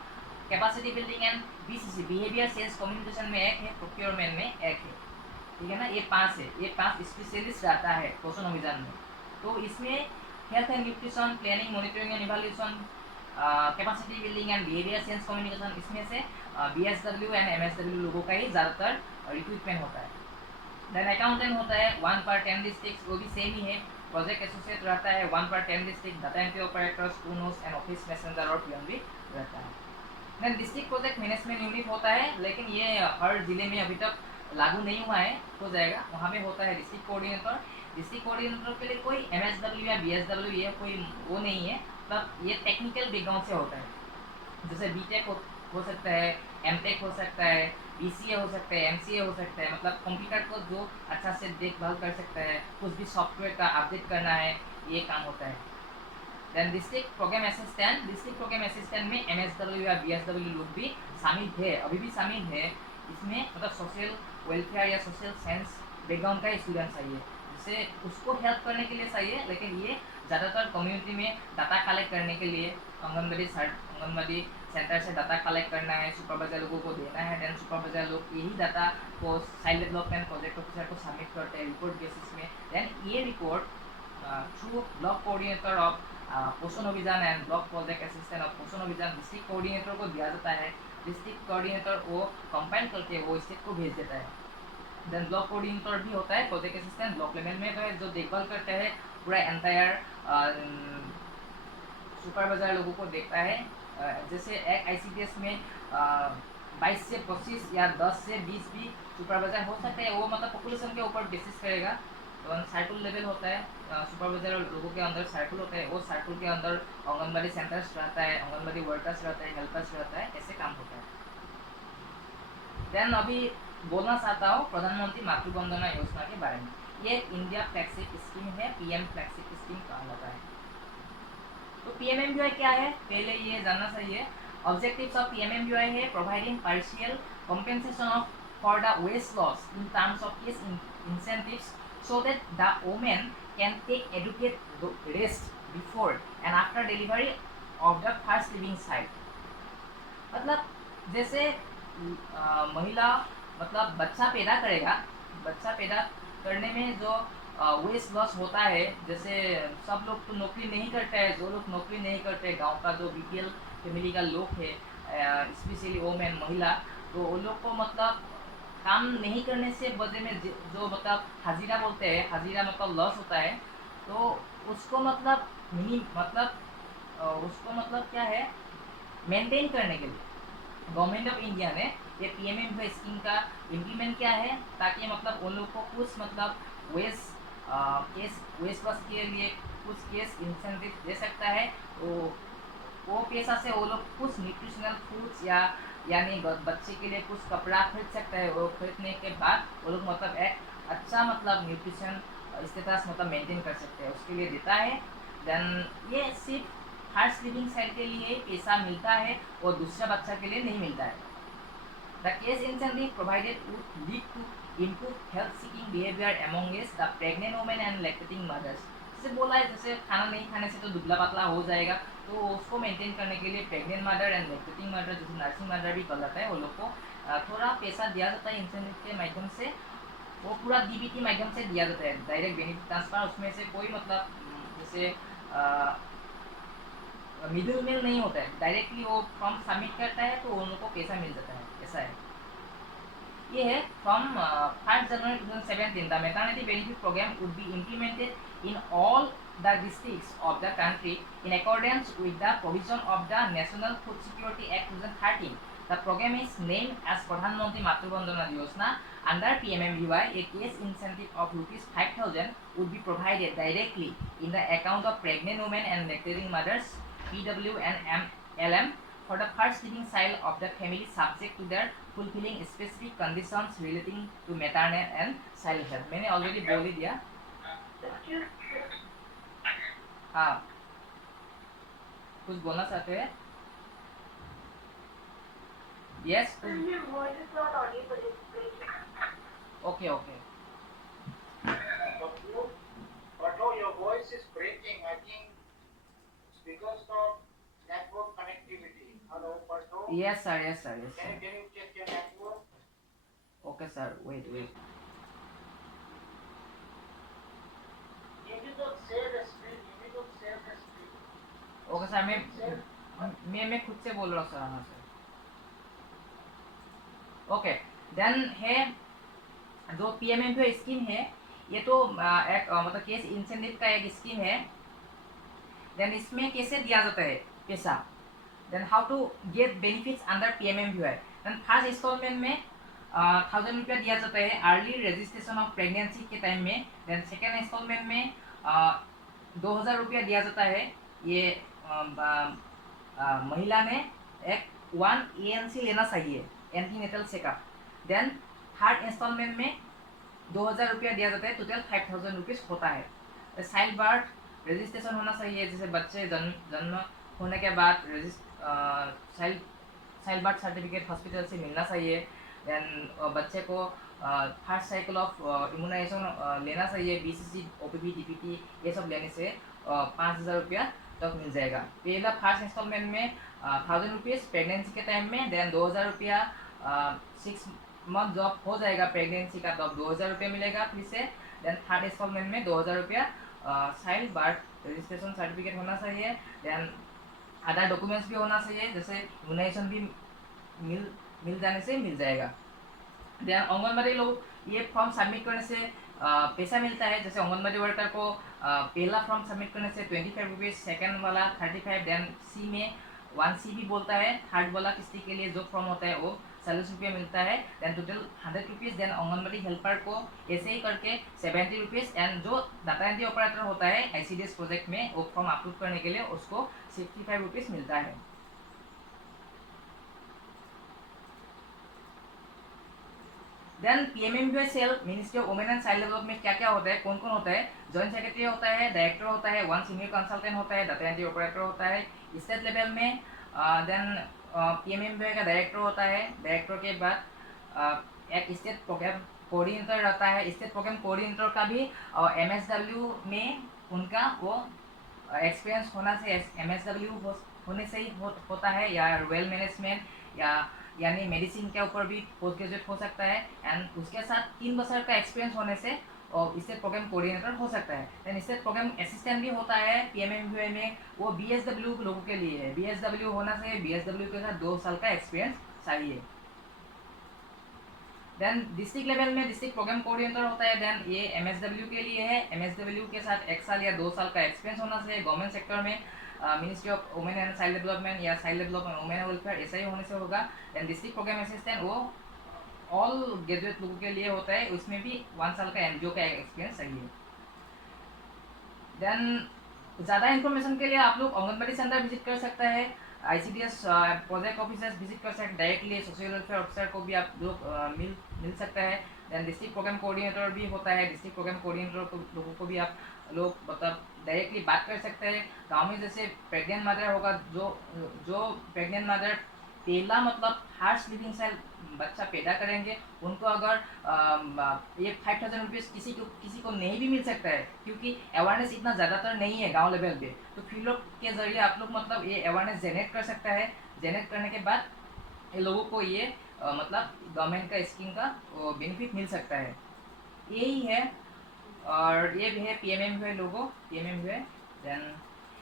capacity building and BCC behaviour sales communication में एक है, प्रोक्योरमेंट में एक है। ठीक है ना, ये 5 है, ये 5 स्पेशलिस्ट रहता है पोषण अभियान में। तो इसमें health and nutrition, planning monitoring and evaluation, capacity building and behaviour sales communication, इसमें से BSW एंड MSW लोगों का ही ज़्यादातर रिक्रूटमेंट होता है। देन अकाउंटेंट होता है 1 पर 10 डिस्ट्रिक्ट, वो भी सेम ही है। प्रोजेक्ट एसोसिएट रहता है 1 पर 10 district, data entry operators 2 notes and office messenger और पियन भी रहता है। Then district project management unit होता है, लेकिन ये हर जिले में अभी तक लागू नहीं हुआ है, हो जाएगा। वहाँ पे होता है डिस्ट्रिक्ट कोऑर्डिनेटर। डिस्ट्रिक्ट कोऑर्डिनेटर के लिए कोई MSW या BSW ये कोई वो नहीं है, मतलब ये टेक्निकल बैकग्राउंड से होता है। जैसे BTech हो सकता है, MTech हो सकता है, BCA हो सकता है, MCA हो सकता है, मतलब कंप्यूटर को जो अच्छा से देखभाल कर सकता है, कुछ भी सॉफ्टवेयर का अपडेट करना है, ये काम होता है। Then district programme assistant, district programme assistant में MSW या BSW लोग भी शामिल है, अभी भी शामिल है इसमें, मतलब सोशल वेलफेयर या सोशल साइंस बैकग्राउंड का स्टूडेंट चाहिए, जिससे उसको हेल्प करने के लिए चाहिए। लेकिन ये ज़्यादातर कम्युनिटी में डाटा कलेक्ट करने के लिए आंगनबाड़ी सेंटर से डाटा कलेक्ट करना है, सुपरवाइजर लोगों को देना है। देन सुपरवाइजर लोग यही डाटा को चाइल्ड डेवलपमेंट प्रोजेक्ट ऑफिसर को सबमिट करते हैं रिपोर्ट बेसिस में। देन ये report through block coordinator of पोषण अभियान and block project assistant of पोषण अभियान डिस्ट्रिक्ट कोऑर्डिनेटर को दिया जाता है। डिस्ट्रिक्ट कोऑर्डिनेटर वो कंपाइल करके वो स्टेट को भेज देता है। देन ब्लॉक कोऑर्डिनेटर भी होता है, प्रोजेक्ट असिस्टेंट ब्लॉक लेवल में तो जो देखभाल करता है पूरा एंटायर सुपरवाइजर लोगों को देखता है। जैसे एक ICDS में 22 से 25 या 10 से 20 भी सुपरवाइजर हो सकते हैं, वो मतलब पॉपुलेशन के ऊपर बेसिस करेगा। तो सर्कल लेवल होता है, सुपरवाइजर लोगों के अंदर सर्कल होता है, वो सर्कल के अंदर आंगनबाड़ी सेंटर्स रहता है, आंगनबाड़ी वर्कर्स रहता है, हेल्पर्स रहता है, ऐसे काम होता है। देन अभी बोलना चाहता हूँ प्रधानमंत्री मातृ वंदना योजना के बारे में। ये इंडिया फ्लैगशिप स्कीम है, PM फ्लैगशिप स्कीम कहा जाता है। तो PMMUI क्या है, पहले ये जानना चाहिए। ऑब्जेक्टिव्स ऑफ PMMUI है providing partial compensation of for the waste loss in terms of case incentives so that the women can take adequate rest before and after delivery of the first living child। मतलब जैसे महिला मतलब बच्चा पैदा करेगा, बच्चा पैदा करने में जो वेस्ट लॉस होता है, जैसे सब लोग तो नौकरी नहीं करते हैं, जो लोग नौकरी नहीं करते गांव का जो BPL फैमिली का लोग है, स्पेशली वोमेन महिला, तो वो लोग को मतलब काम नहीं करने से बदले में जो मतलब हाजिरा बोलते हैं, हाजिरा मतलब लॉस होता है, तो उसको मतलब उसको मतलब क्या है मेंटेन करने के लिए गवर्नमेंट ऑफ इंडिया ने ये PMM स्कीम का इम्प्लीमेंट क्या है, ताकि मतलब उन लोग को कुछ मतलब वेस्ट बस के लिए कुछ केस इंसेंटिव दे सकता है। वो पैसा से वो लोग कुछ न्यूट्रिशनल फूड्स या यानी बच्चे के लिए कुछ कपड़ा खरीद सकता है। वो खरीदने के बाद वो लोग मतलब एक अच्छा मतलब न्यूट्रिशन स्टेटस मतलब मेंटेन कर सकते हैं, उसके लिए देता है। देन ये सिर्फ फर्स्ट लिविंग साइड के लिए पैसा मिलता है और दूसरा बच्चा के लिए नहीं मिलता है। The case incentive provided would lead to improved health-seeking behavior amongst the pregnant women and lactating mothers। जैसे बोला है, जैसे खाना नहीं खाने से तो दुबला पतला हो जाएगा, तो उसको मेंटेन करने के लिए pregnant mother and lactating mother, जैसे नर्सिंग मदर भी कर जाता है, वो लोग को थोड़ा पैसा दिया जाता है इंसेंटिव के माध्यम से। वो पूरा DBT माध्यम से दिया जाता है, डायरेक्ट बेनिफिट ट्रांसफर। उसमें से कोई मतलब जैसे मिडिल मेल नहीं होता है, डायरेक्टली वो फॉर्म सबमिट करता है तो उन लोग को पैसा मिल जाता है, ऐसा है। ये है from 1 January 2017 the maternity benefit programme would be implemented in all the districts of the country in accordance with the provision of the national food security act 2013। The program is named as Pradhan Mantri Matru Bandhana Yojana. Under PMMVY, a case incentive of ₹5,000 would be provided directly in the account of pregnant women and lactating mothers, PW and LM, for the first living child of the family, subject to their fulfilling specific conditions relating to maternal and child health। मैंने already बोल ही दिया। हाँ, कुछ बोलना चाहते हैं? Yes? Your voice is not audible. Okay, okay. But no, your voice is breaking. I think it's because of network connectivity. Hello, Pato? Yes, sir. Yes, sir. Yes, sir. Can you check your network? Okay, sir. Wait, wait. You need to share the screen. You need to share the screen. Okay, sir. मैं खुद से बोल रहा हूँ sir, हाँ sir. Okay, then है जो PMM scheme है, ये तो एक मतलब केस इंसेंटिव का एक स्कीम है। देन इसमें कैसे दिया जाता है पैसा, then how to get benefits under PMMVY। Then first instalment में 1,000 रुपया दिया जाता है अर्ली रजिस्ट्रेशन ऑफ प्रेगनेंसी के टाइम में। देन सेकेंड इंस्टॉलमेंट में 2,000 रुपया दिया जाता है। ये महिला ने एक 1 ANC लेना चाहिए, antenatal checkup. Then third instalment में 2,000 रुपया दिया जाता है, टोटल 5,000 रुपीज़ होता है। चाइल्ड बर्थ रजिस्ट्रेशन होना चाहिए, जैसे बच्चे जन्म होने के बाद चाइल्ड बर्थ सर्टिफिकेट हॉस्पिटल से मिलना चाहिए। देन बच्चे को फर्स्ट साइकिल ऑफ इम्यूनाइजेशन लेना चाहिए, BCG, OPV, DPT, ये सब लेने से 5,000 रुपया तक मिल जाएगा। पहला फर्स्ट इंस्टॉलमेंट में 1,000 रुपीज़ प्रेगनेंसी के टाइम में, देन 2,000 रुपया 6 मंथ जॉब हो जाएगा प्रेगनेंसी का, तब 2,000 रुपया मिलेगा फिर से। देन थर्ड इंस्टॉलमेंट में 2,000 रुपया चाइल्ड बर्थ रजिस्ट्रेशन सर्टिफिकेट होना चाहिए। देन अदर डॉक्यूमेंट्स भी होना चाहिए, जैसे इम्यूनाइजेशन भी मिल जाने से मिल जाएगा। देन आंगनबाड़ी लोग ये फॉर्म सबमिट करने से पैसा मिलता है। जैसे आंगनबाड़ी वर्कर को पहला फॉर्म सबमिट करने से 25 रुपीज़, सेकेंड वाला 35, देन C में 1C भी बोलता है, थर्ड वाला किस्ती के लिए जो फॉर्म होता है वो 40 रुपये मिलता है। Then total 100 rupees. Then anganwadi helper को ऐसे ही करके 70 रुपीज़। एंड जो डाटा एंट्री ऑपरेटर होता है ICDS प्रोजेक्ट में, वो फॉर्म अपलोड करने के लिए उसको 65 रुपीज़ मिलता है। Then PMMVY cell ministry of women and child development क्या क्या होता है, कौन कौन होता है? जॉइंट सेक्रेटरी होता है, डायरेक्टर होता है, 1 सीनियर कंसल्टेंट होता है, डाटा एंट्री ऑपरेटर होता है स्टेट लेवल में। देन PMMVY का डायरेक्टर होता है, डायरेक्टर के बाद एक स्टेट प्रोग्राम कोऑर्डिनेटर रहता है। स्टेट प्रोग्राम कोऑर्डिनेटर का भी MSW में उनका वो एक्सपीरियंस होना से MSW होने से ही होता है, या रॉयल मैनेजमेंट या यानी मेडिसिन के ऊपर भी पोस्ट ग्रेजुएट हो सकता है। एंड उसके साथ 3 वर्ष का एक्सपीरियंस होने से और स्टेट प्रोग्राम कोऑर्डिनेटर हो सकता है। देन स्टेट प्रोग्राम असिस्टेंट भी होता है PMMVY में, वो BSW लोगों के लिए है। BSW होना चाहिए, BSW के साथ 2 साल का एक्सपीरियंस चाहिए। देन डिस्ट्रिक्ट लेवल में डिस्ट्रिक्ट प्रोग्राम कोऑर्डिनेटर होता है। देन ये MSW के लिए है, MSW के साथ 1 साल या 2 साल का एक्सपीरियंस होना चाहिए गवर्नमेंट सेक्टर में। Ministry of women and child development या चाइल्ड डेवलपमेंट वुमेन वेलफेयर ऐसा ही होने से होगा। देन डिस्ट्रिक्ट प्रोग्राम असिस्टेंट वो ऑल ग्रेजुएट लोगों के लिए होता है, उसमें भी 1 साल का एनजीओ का एक्सपीरियंस चाहिए। देन ज़्यादा इन्फॉर्मेशन के लिए आप लोग आंगनबाड़ी सेंटर विजिट कर सकते हैं, आईसीडीएस प्रोजेक्ट ऑफिसर्स विजिट कर सकते हैं, डायरेक्टली सोशल वेलफेयर ऑफिसर को भी आप लोग मिल सकते हैं। देन डिस्ट्रिक्ट प्रोग्राम कोऑर्डिनेटर भी होता है, डिस्ट्रिक्ट प्रोग्राम कोऑर्डिनेटर को लोगों को भी आप लोग मतलब डायरेक्टली बात कर सकते हैं। गाँव में जैसे प्रेग्नेंट मदर होगा, जो प्रेग्नेंट मदर पहला मतलब हार्श लिविंग सेल बच्चा पैदा करेंगे, उनको अगर ये 5000 रुपीज़ किसी को नहीं भी मिल सकता है, क्योंकि अवेयरनेस इतना ज़्यादातर नहीं है गांव लेवल पे। तो फील्ड के ज़रिए आप लोग मतलब ये अवेयरनेस जनरेट कर सकता है। जनरेट करने के बाद ये लोगों को ये मतलब गवर्नमेंट का स्कीम का बेनिफिट मिल सकता है, यही है। और ये भी है पीएमएम हुए लोगो, पीएमएम हुए। देन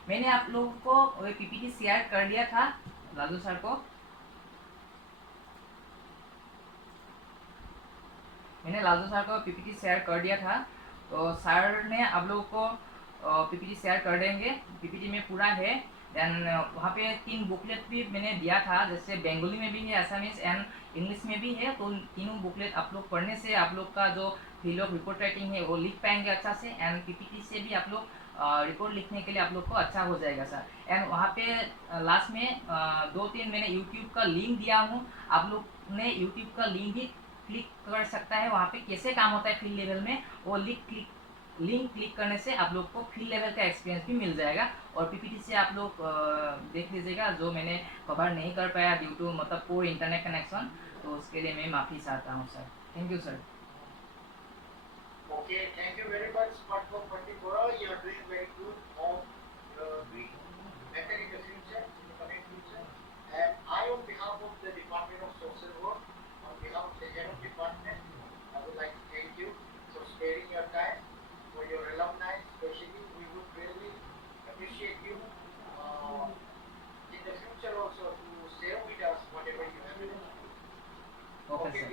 मैंने आप लोगों को वो पीपीटी शेयर कर दिया था लालू सर को, मैंने लालू सर को पीपीटी शेयर कर दिया था, तो सर ने आप लोगों को पीपीटी शेयर कर देंगे। पीपीटी में पूरा है। देन वहाँ पे 3 बुकलेट भी मैंने दिया था, जैसे बंगाली में भी है, असमीज एंड इंग्लिश में भी है। तो तीनों बुकलेट आप लोग पढ़ने से आप लोग का जो फील्ड ऑफ रिपोर्ट राइटिंग है वो लिख पाएंगे अच्छा से, एंड पीपीटी से भी आप लोग रिपोर्ट लिखने के लिए आप लोग को अच्छा हो जाएगा सर। एंड वहाँ पे लास्ट में 2-3 मैंने यूट्यूब का लिंक दिया हूँ, आप लोग ने यूट्यूब का लिंक भी क्लिक कर सकता है। वहाँ पे कैसे काम होता है फील्ड लेवल में, वो लिंक क्लिक करने से आप लोग को फील्ड लेवल का एक्सपीरियंस भी मिल जाएगा। और पीपीटी से आप लोग देख लीजिएगा, जो मैंने कवर नहीं कर पाया ड्यू टू मतलब पोर इंटरनेट कनेक्शन, तो उसके लिए मैं माफ़ी चाहता हूँ sir. Thank you sir. Okay, thank you very much, Smartphone Pandit. You are doing very good. Hope doing better in the future, in the coming future. And I, on behalf of the Department of Social Work, on behalf of the head of department, I would like to thank you for sparing your time for your alumni. Especially, we would really appreciate you in the future also to share with us whatever you have been able to. Okay Okay, sir.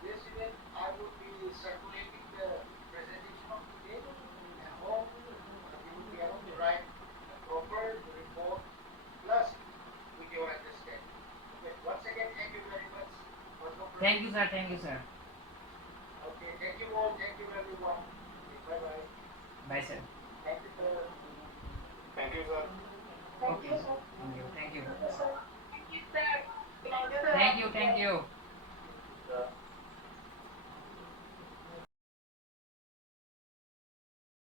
dear student, I will be circulating the presentation of today and hope you will be able to write a proper report plus with your understanding. Okay, once again, thank you very much. Thank you sir, thank you sir. Okay, thank you all, thank you everyone. Okay, bye bye. Bye sir. Thank you, sir. Thank you, sir. Okay, thank you, thank you, Thank you, sir. Thank you, sir. Thank you, thank you.